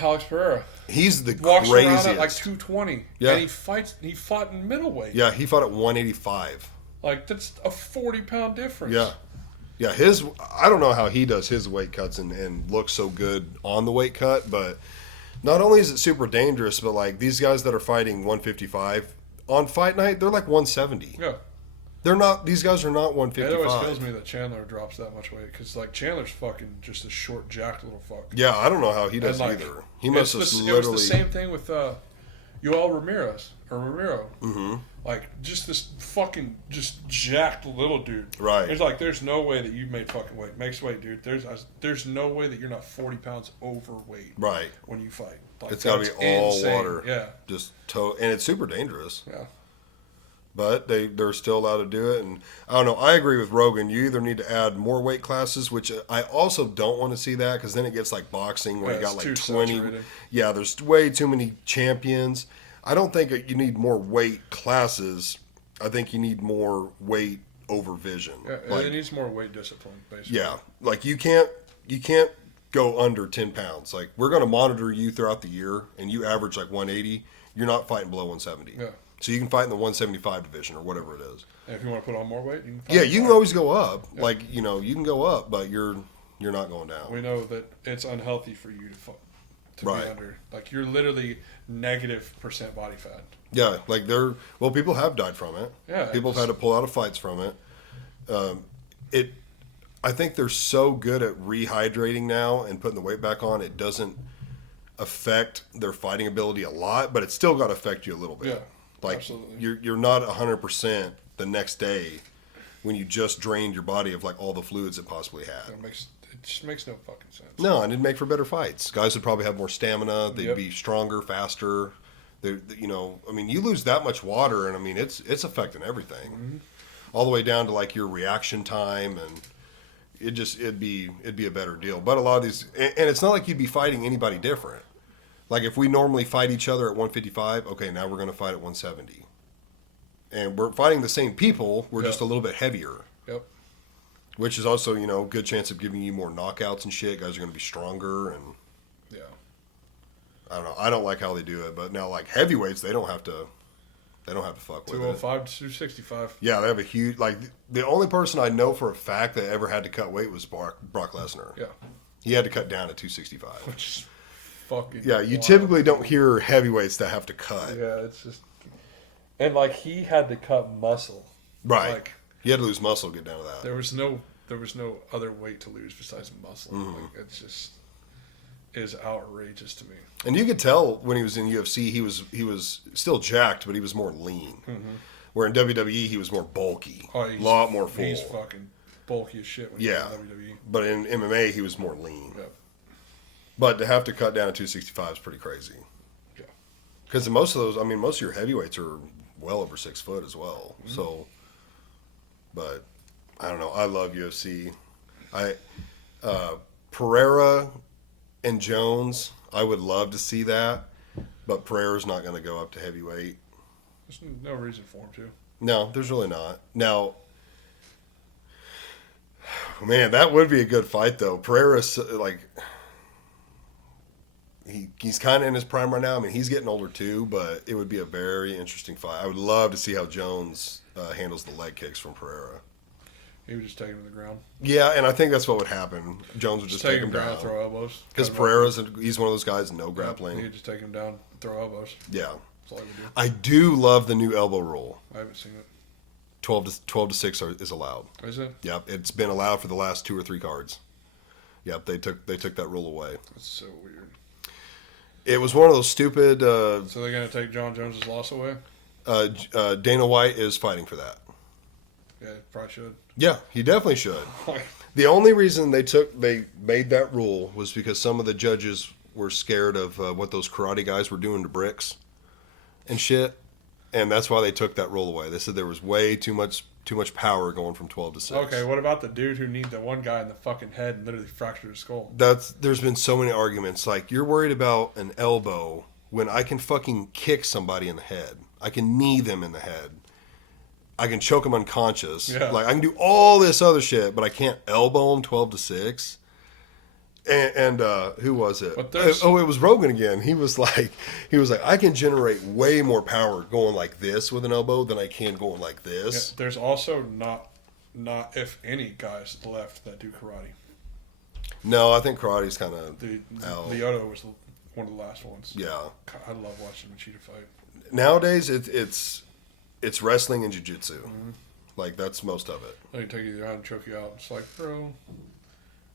Alex Pereira. He's the walks craziest. Around at like 220. Yeah. And he fought in middleweight. Yeah, he fought at 185. Like that's a 40-pound difference. Yeah. Yeah, I don't know how he does his weight cuts and looks so good on the weight cut, but not only is it super dangerous, but like these guys that are fighting 155 on fight night, they're like 170. Yeah. These guys are not 155. It always kills me that Chandler drops that much weight because like Chandler's fucking just a short, jacked little fuck. Yeah, I don't know how he does either. He must have literally. It was the same thing with Yoel Ramirez. or Romero. Mm-hmm. Like, just this fucking, just jacked little dude. Right. It's like, there's no way that you've made fucking weight. Makes weight, dude. There's no way that you're not 40 pounds overweight. Right. When you fight. Like, It's got to be all insane. water. Yeah. Just and it's super dangerous. Yeah. But they're still allowed to do it. And I don't know. I agree with Rogan. You either need to add more weight classes, which I also don't want to see that because then it gets like boxing where you got like 20. Saturated. Yeah, there's way too many champions. I don't think you need more weight classes. I think you need more weight over vision. Yeah, like, it needs more weight discipline, basically. yeah, like you can't go under 10 pounds. Like we're going to monitor you throughout the year, and you average like 180. You're not fighting below 170. Yeah. So you can fight in the 175 division or whatever it is. And if you want to put on more weight, you can fight. Yeah, you can more. always go up. Yeah. Like you can go up, but you're not going down. We know that it's unhealthy for you to Right. be under. Like, you're literally -% body fat. Yeah, like people have died from it. Yeah. People have had to pull out of fights from it. I think they're so good at rehydrating now and putting the weight back on. It doesn't affect their fighting ability a lot, but it's still got to affect you a little bit. Yeah, like absolutely. you're not 100% the next day when you just drained your body of like all the fluids it possibly had. It just makes no fucking sense. No, and it'd make for better fights. Guys would probably have more stamina. They'd Yep. be stronger, faster. I mean, you lose that much water, and I mean, it's affecting everything, Mm-hmm. all the way down to like your reaction time, and it'd be a better deal. But a lot of these, and it's not like you'd be fighting anybody different. Like if we normally fight each other at 155, okay, now we're going to fight at 170, and we're fighting the same people. We're just a little bit heavier. Yep. Which is also, good chance of giving you more knockouts and shit. Guys are going to be stronger, and Yeah. I don't know. I don't like how they do it, but now like heavyweights, they don't have to fuck with it. 205 to 265. Yeah, they have a huge like the only person I know for a fact that ever had to cut weight was Brock Lesnar. Yeah. He had to cut down to 265. Which is fucking Yeah, you wild. typically don't hear heavyweights that have to cut. Yeah, it's just. And like, he had to cut muscle. Right. Like, You had to lose muscle to get down to that. there was no other weight to lose besides muscle. Mm-hmm. Like, it's just is outrageous to me. And you could tell when he was in UFC, he was still jacked, but he was more lean. Where in WWE, he was more bulky, Oh, a lot more full. He's fucking bulky as shit when Yeah. he's in WWE. But in MMA, he was more lean. Yep. But to have to cut down to 265 is pretty crazy. Yeah. Because most of your heavyweights are well over 6 foot as well. So, but I don't know. I love UFC. Pereira and Jones, I would love to see that, but Pereira's not going to go up to heavyweight. There's no reason for him to. No, there's really not. Now, man, that would be a good fight though. Pereira's like. He's kind of in his prime right now. I mean, he's getting older too, but it would be a very interesting fight. I would love to see how Jones handles the leg kicks from Pereira. He would just take him to the ground. Yeah, and I think that's what would happen. Jones would just take him down, down. throw elbows. Because he's one of those guys, no grappling. He would just take him down, throw elbows. Yeah. That's all he would do. I do love the new elbow rule. I haven't seen it. 12 to 6 is allowed. Is it? Yep, it's been allowed for the last 2 or 3 cards. Yep, they took that rule away. That's so weird. It was one of those stupid. So they're gonna take John Jones's loss away? Dana White is fighting for that. Yeah, probably should. Yeah, he definitely should. The only reason they made that rule was because some of the judges were scared of what those karate guys were doing to bricks and shit, and that's why they took that rule away. They said there was way too much power going from 12 to 6. Okay, what about the dude who kneed the one guy in the fucking head and literally fractured his skull? There's been so many arguments. Like, you're worried about an elbow when I can fucking kick somebody in the head. I can knee them in the head. I can choke them unconscious. Yeah. Like, I can do all this other shit, but I can't elbow them 12 to 6. And who was it? It was Rogan again. He was like, I can generate way more power going like this with an elbow than I can going like this. Yeah, there's also not if any guys left that do karate. No, I think karate's kind of Lyoto was one of the last ones. Yeah. God, I love watching Machida fight. Nowadays, it's wrestling and jiu-jitsu. Like, that's most of it. They can take you down and choke you out. It's like, bro,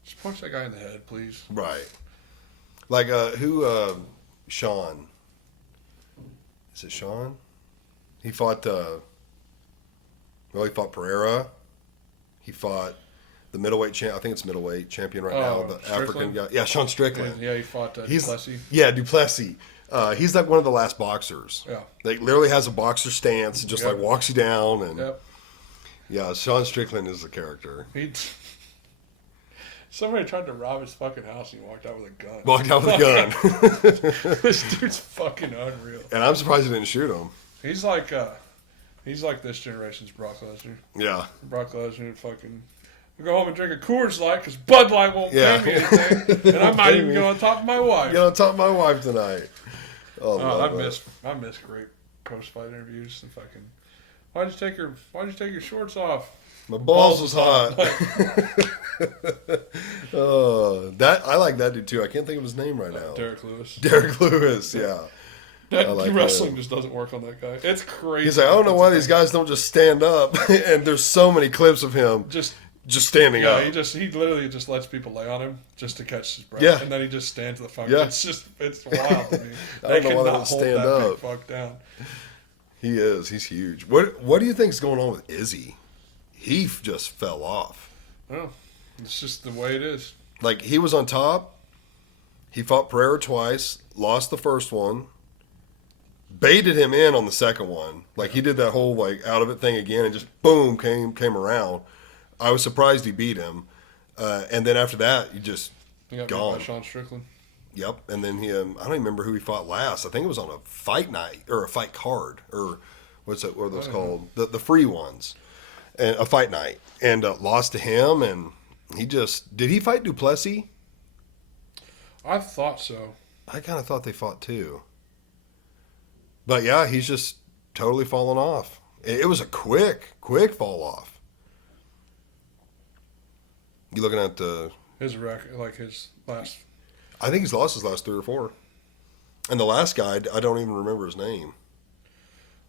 just punch that guy in the head, please. Right. Like, Sean. Is it Sean? He fought. He fought Pereira. He fought the middleweight champ. I think it's middleweight champion right now. The Strickland? African guy. Yeah, Sean Strickland. Yeah, he fought Duplessis. Yeah, Duplessis. He's like one of the last boxers. Yeah. Like literally has a boxer stance, just like walks you down, and Yep. yeah, Sean Strickland is the character. Somebody tried to rob his fucking house and he walked out with a gun. Walked out with a gun. This dude's fucking unreal. And I'm surprised he didn't shoot him. He's like this generation's Brock Lesnar. Yeah. Brock Lesnar fucking go home and drink a Coors Light because Bud Light won't pay me anything, and I might even go on top of my wife. Get on top of my wife tonight. Oh, I miss great post fight interviews and fucking. Why'd you take your shorts off? My balls was hot. I like that dude too. I can't think of his name right now. Derek Lewis. Derek Lewis, yeah. Wrestling just doesn't work on that guy. It's crazy. He's like, I don't know why these guys don't just stand up. And there's so many clips of him just standing up. He literally just lets people lay on him just to catch his breath. Yeah. And then he just stands the fuck. Yeah. It's wild to me. I don't know why they don't stand up. Big fuck down. He is. He's huge. What do you think is going on with Izzy? He just fell off. Well, it's just the way it is. Like, he was on top. He fought Pereira twice. Lost the first one. Baited him in on the second one. Like, he did that whole, like, out of it thing again and just, boom, came around. I was surprised he beat him. And then after that, he just He got gone. beat by Sean Strickland. Yep. And then I don't even remember who he fought last. I think it was on a fight night or a fight card or what are those called? The free ones. And a fight night. And lost to him. And did he fight Duplessis? I thought so. I kind of thought they fought too. But yeah, he's just totally fallen off. It was a quick fall off. You looking at His record, like his last. I think he's lost his last 3 or 4. And the last guy, I don't even remember his name.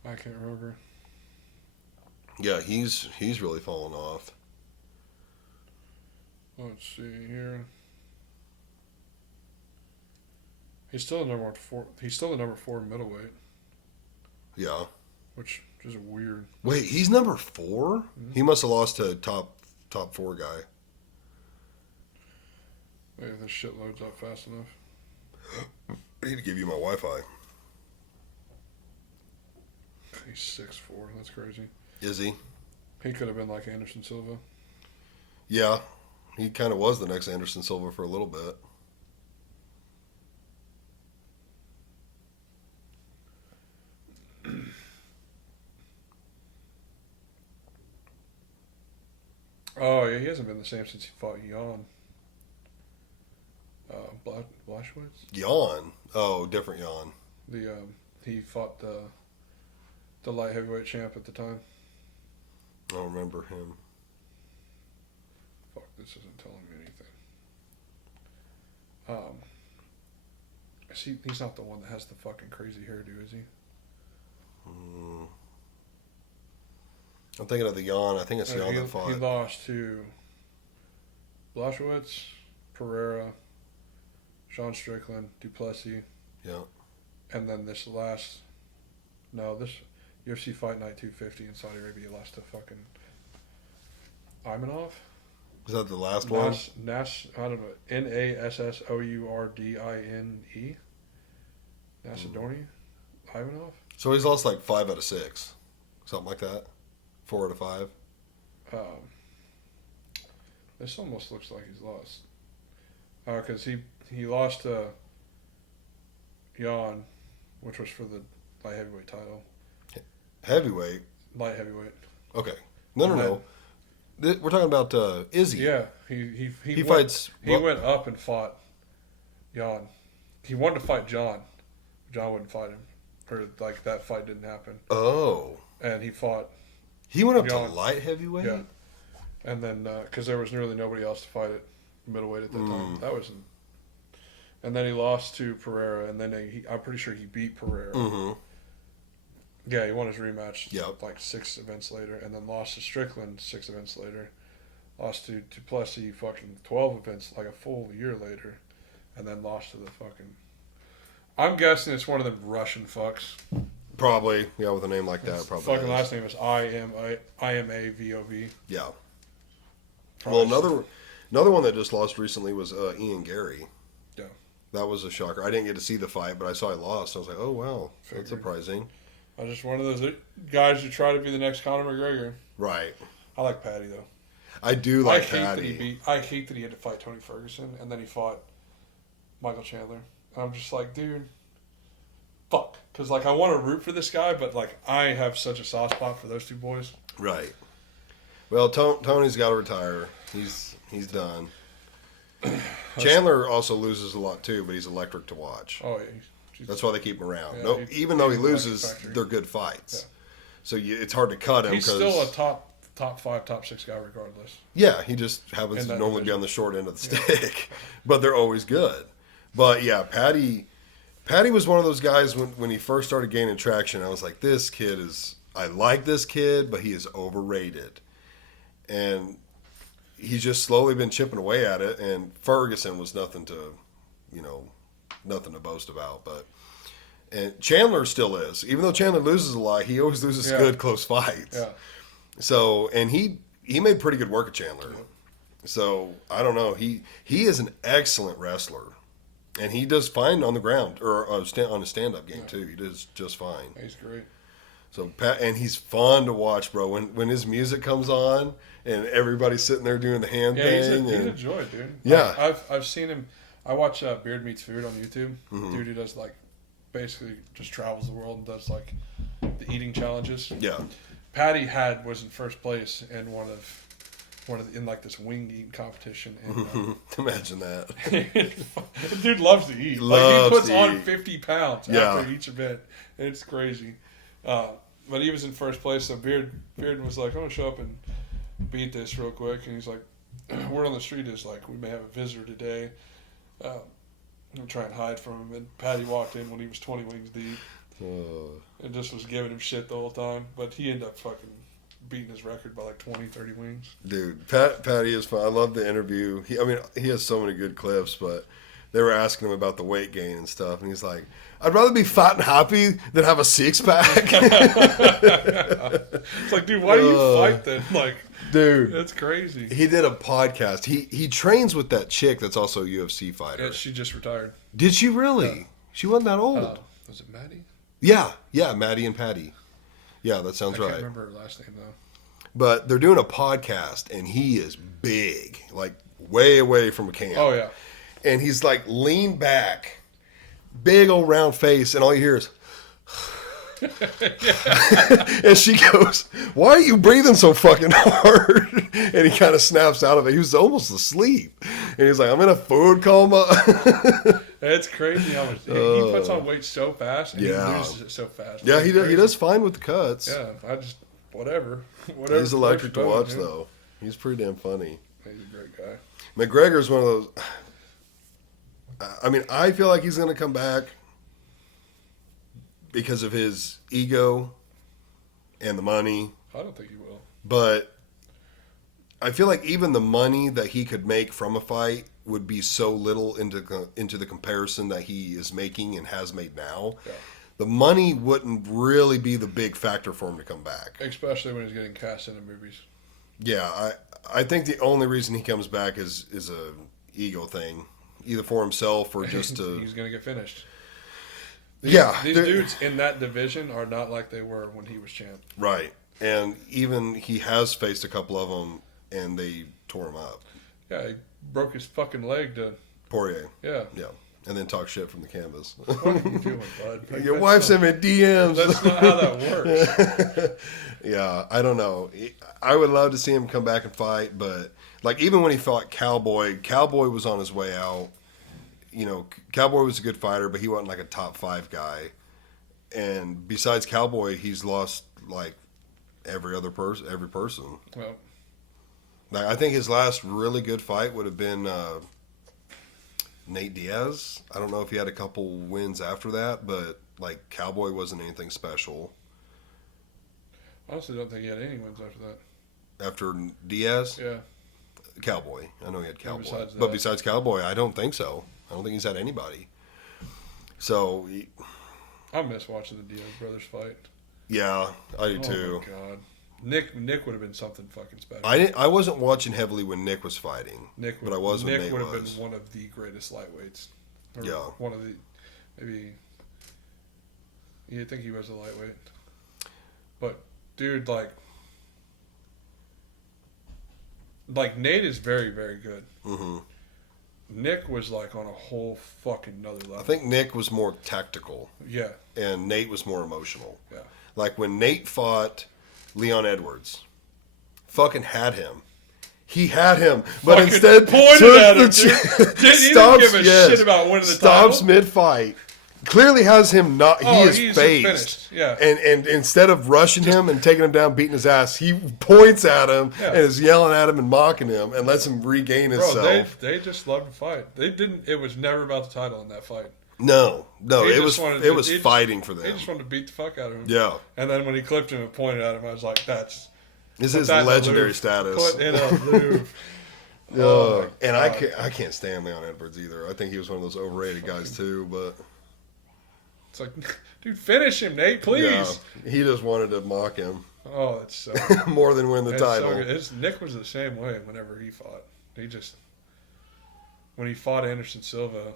I can't remember. Yeah, he's really fallen off. Let's see here. He's still the number 4. He's still the number 4 middleweight, Yeah. which is weird. Wait, he's number 4? Mm-hmm. He must have lost to top 4 guy. Wait, if this shit loads up fast enough. I need to give you my Wi-Fi. He's 6'4". That's crazy. Is he? He could have been like Anderson Silva. Yeah. He kind of was the next Anderson Silva for a little bit. Oh yeah, he hasn't been the same since he fought Jan. Blachowicz. Jan. Oh, different Jan. He fought the light heavyweight champ at the time. I don't remember him. Fuck, this isn't telling me anything. He's not the one that has the fucking crazy hairdo, is he? I'm thinking of the Jan. I think it's Jan that fought. He lost to Blachowicz, Pereira, Sean Strickland, Duplessis, Yeah. and then this UFC Fight Night 250 in Saudi Arabia lost to fucking Imanov. Is that the last one? I don't know. Nassourdine. Nassourdine? Ivanov? So he's lost like 5 out of 6. Something like that. 4 out of 5. This almost looks like he's lost. Because he lost to Jan, which was for the light heavyweight title. Heavyweight? Light heavyweight. Okay. No. We're talking about Izzy. Yeah. He fights... He went up and fought Jan. He wanted to fight John. John wouldn't fight him. Or, like, that fight didn't happen. Oh. And he fought... He went up Jan. to light heavyweight? Yeah. And then, because there was nearly nobody else to fight at middleweight at that time. That was... And then he lost to Pereira, and then I'm pretty sure he beat Pereira. Mm-hmm. Yeah, he won his rematch Yep. 6 events later, and then lost to Strickland 6 events later. Lost to Duplessis fucking 12 events, like a full year later, and then lost to the fucking... I'm guessing it's one of them Russian fucks. Probably, yeah, with a name like that, probably. Fucking last name is Imavov. Yeah. Probably Well, another one that just lost recently was Ian Gary. Yeah. That was a shocker. I didn't get to see the fight, but I saw he lost. I was like, oh, wow, Figured. that's surprising. I just one of those guys who try to be the next Conor McGregor. Right. I like Paddy though. I do like Paddy. I hate that he had to fight Tony Ferguson and then he fought Michael Chandler. And I'm just like, dude, fuck. Because like I want to root for this guy, but like I have such a soft spot for those two boys. Right. Well, Tony's got to retire. He's done. Chandler also loses a lot too, but he's electric to watch. Oh yeah. That's why they keep him around. Yeah, even though he loses, they're good fights. Yeah. So it's hard to cut him. He's still a top 5, top 6 guy regardless. Yeah, he just happens to normally be on the short end of the stick. But they're always good. But yeah, Paddy was one of those guys when he first started gaining traction. I was like, I like this kid, but he is overrated. And he's just slowly been chipping away at it. And Ferguson was nothing to boast about. And Chandler still is. Even though Chandler loses a lot, he always loses good, close fights. Yeah. So, and he made pretty good work of Chandler. Yeah. So, I don't know. He is an excellent wrestler. And he does fine on the ground, or on a stand-up game, too. He does just fine. He's great. So, and he's fun to watch, bro. When his music comes on and everybody's sitting there doing the hand thing. He's a joy, dude. Yeah. I've seen him. I watch Beard Meets Food on YouTube. Mm-hmm. Dude who does like basically just travels the world and does like the eating challenges. Yeah. Paddy was in first place in one of in like this wing eating competition. And, imagine that. Dude loves to eat. He puts on 50 pounds after each event. It's crazy. But he was in first place, so Beard was like, I'm gonna show up and beat this real quick, and he's like, word on the street is like, we may have a visitor today. I'm trying to hide from him, and Paddy walked in when he was 20 wings deep. And just was giving him shit the whole time, but he ended up fucking beating his record by like 20, 30 wings. Dude, Paddy is fun. I love the interview. He has so many good clips, but they were asking him about the weight gain and stuff, and he's like, I'd rather be fat and happy than have a six-pack. It's like, dude, why do you fight then? Like, dude, that's crazy. He did a podcast. He trains with that chick that's also a UFC fighter. Yeah, she just retired. Did she really? She wasn't that old. Was it Maddie? Yeah, Maddie and Patty. Yeah, that sounds right. I can't remember her last name, though. But they're doing a podcast, and he is big, like way away from a cam. Oh, yeah. And he's like leaned back, big old round face, and all you hear is... And she goes, why are you breathing so fucking hard? And he kind of snaps out of it. He was almost asleep. And he's like, I'm in a food coma. It's crazy how much he puts on weight so fast and he loses it so fast. Yeah, he does fine with the cuts. Yeah, whatever. He's electric to watch, though. He's pretty damn funny. He's a great guy. McGregor's one of those... I mean, I feel like he's going to come back because of his ego and the money. I don't think he will. But I feel like even the money that he could make from a fight would be so little into the comparison that he is making and has made now. Yeah. The money wouldn't really be the big factor for him to come back. Especially when he's getting cast into movies. Yeah, I think the only reason he comes back is a ego thing. Either for himself or just to... He's going to get finished. These dudes in that division are not like they were when he was champ. Right. And even he has faced a couple of them, and they tore him up. Yeah, he broke his fucking leg to... Poirier. Yeah. Yeah. And then talk shit from the canvas. What are you doing, bud? Like, your wife sent me DMs. That's not how that works. Yeah, I don't know. I would love to see him come back and fight, but... Like, even when he fought Cowboy was on his way out. You know, Cowboy was a good fighter, but he wasn't like a top 5 guy. And besides Cowboy, he's lost, like, every person. Well, like, I think his last really good fight would have been Nate Diaz. I don't know if he had a couple wins after that, but, like, Cowboy wasn't anything special. I honestly don't think he had any wins after that. After Diaz? Yeah. Cowboy. I know he had Cowboy. But besides Cowboy, I don't think so. I don't think he's had anybody. So, I miss watching the Diaz brothers fight. Yeah, I do too. Oh my god, Nick would have been something fucking special. I wasn't watching heavily when Nick was fighting. But I was when Nate would was. have been one of the greatest lightweights. Or Yeah. One of the maybe. You think he was a lightweight, but dude, like Nate is very, very good. Mm-hmm. Nick was like on a whole fucking another level. I think Nick was more tactical. Yeah. And Nate was more emotional. Yeah. Like when Nate fought Leon Edwards, fucking had him. He had him, but Fucking instead pointed at him. Didn't even give a shit about winning the title. Stops mid-fight. Clearly has him not. He's he's phased. finished. Yeah. And instead of rushing him and taking him down, beating his ass, he points at him and is yelling at him and mocking him and lets him regain himself. They just loved to fight. They didn't. It was never about the title in that fight. No, it was fighting for them. They just wanted to beat the fuck out of him. Yeah. And then when he clipped him and pointed at him, I was like, "This is legendary status." Put in a Louvre. And I can't stand Leon Edwards either. I think he was one of those overrated guys too. But it's like, dude, finish him, Nate, please. Yeah, he just wanted to mock him. Oh, it's so more than win the title. So Nick was the same way whenever he fought. When he fought Anderson Silva,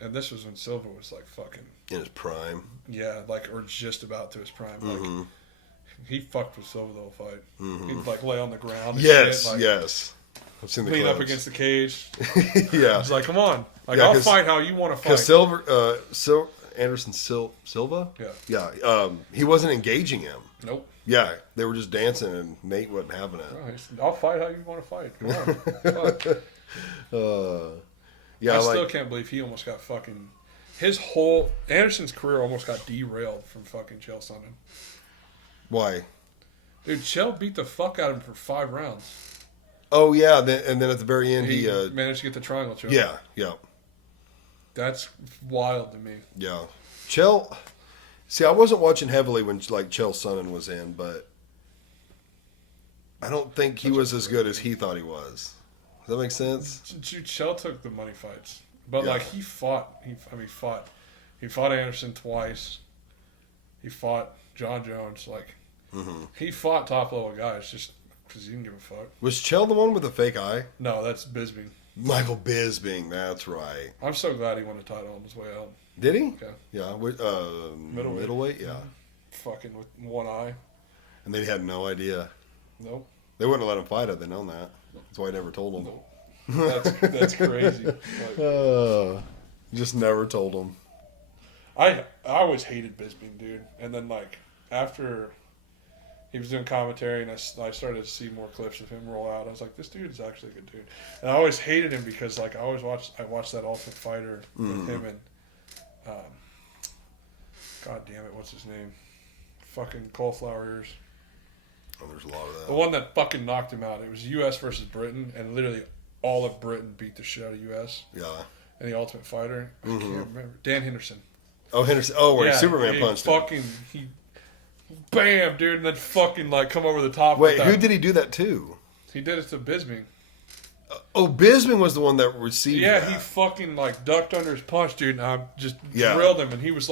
and this was when Silva was like fucking in his prime. Yeah, or just about to his prime. Mm-hmm. Like he fucked with Silva the whole fight. Mm-hmm. He'd like lay on the ground. And yes, shit, yes. I've seen the lean clips. up against the cage. Yeah, he's like, "Come on, I'll fight how you want to fight." Because Anderson Silva. Yeah. He wasn't engaging him. Nope. Yeah, they were just dancing, and Nate wasn't having it. Oh, I'll fight how you want to fight. Come on. Yeah, I still can't believe he almost got fucking. Anderson's career almost got derailed from fucking Chael Sonnen. Why? Dude, Chael beat the fuck out of him for 5 rounds. Oh yeah, and then at the very end he managed to get the triangle choke. Yeah. That's wild to me. Yeah, Chael. See, I wasn't watching heavily when Chael Sonnen was in, but I don't think he was as good as he thought he was. Does that make sense? Dude, Chael took the money fights, but he fought. He fought Anderson twice. He fought John Jones. He fought top level guys just because he didn't give a fuck. Was Chael the one with the fake eye? No, that's Bisping. Michael Bisping, that's right. I'm so glad he won the title on his way out. Did he? Okay. Yeah. Middleweight, yeah. Fucking with one eye. And they had no idea. Nope. They wouldn't have let him fight had they known that. That's why I never told them. Nope. That's crazy. Just never told them. I always hated Bisping, dude. And then after he was doing commentary and I started to see more clips of him roll out, I was like, this dude is actually a good dude. And I always hated him because I watched that Ultimate Fighter with him and God damn it, what's his name? Fucking cauliflower ears. Oh, there's a lot of that. The one that fucking knocked him out. It was U.S. versus Britain, and literally all of Britain beat the shit out of U.S. Yeah. And the Ultimate Fighter. I can't remember. Dan Henderson. Oh, Henderson. Oh, where Superman punched him. Bam, dude, and then fucking come over the top. Wait, who did he do that to? He did it to Bisping. Bisping was the one that received that. He fucking ducked under his punch, dude, and I just drilled him, and he was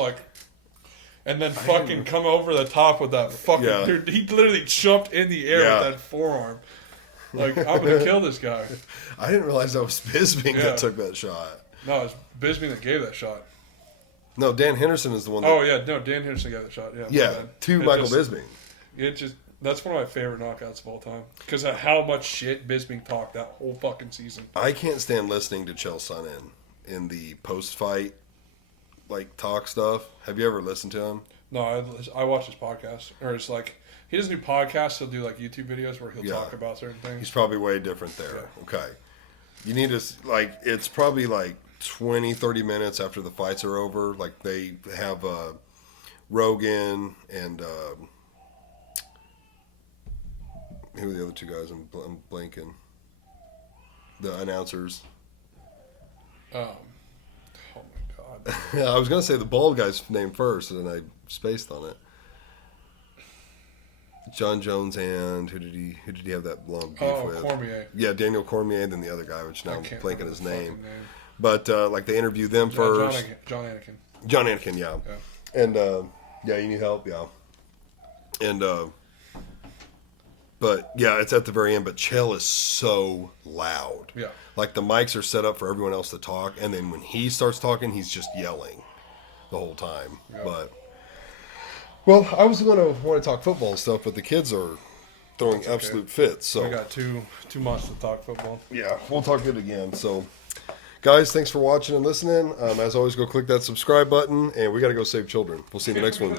and then fucking come over the top with that fucking dude. He literally jumped in the air with that forearm. I'm gonna kill this guy. I didn't realize that was Bisping that took that shot. No, it's Bisping that gave that shot. No, Dan Henderson is the one. Dan Henderson gave that shot. To Michael Bisping. That's one of my favorite knockouts of all time because of how much shit Bisping talked that whole fucking season. I can't stand listening to Chael Sonnen in the post-fight talk stuff. Have you ever listened to him? No, I watch his podcast. Or it's he doesn't do podcasts. He'll do YouTube videos where he'll talk about certain things. He's probably way different there. Yeah. Okay. You need to it's probably 20, 30 minutes after the fights are over. They have Rogan and who are the other two guys? I'm blanking. The announcers. Oh my god. I was gonna say the bald guy's name first, and then I spaced on it. John Jones and who did he have that long beef with? Cormier. Yeah, Daniel Cormier, and then the other guy, which now I'm blanking his name. But they interview them first. John Anakin. John Anakin, yeah. And yeah, you need help, yeah. And but yeah, it's at the very end. But Chael is so loud. Yeah. Like the mics are set up for everyone else to talk, and then when he starts talking, he's just yelling the whole time. Yeah. But well, I was going to want to talk football and stuff, but the kids are throwing absolute fits. So we got too much to talk football. yeah, we'll talk it again. So, guys, thanks for watching and listening. As always, go click that subscribe button, and we got to go save children. We'll see you in the next one.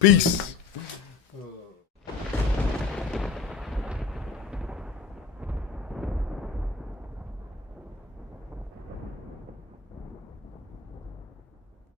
Peace.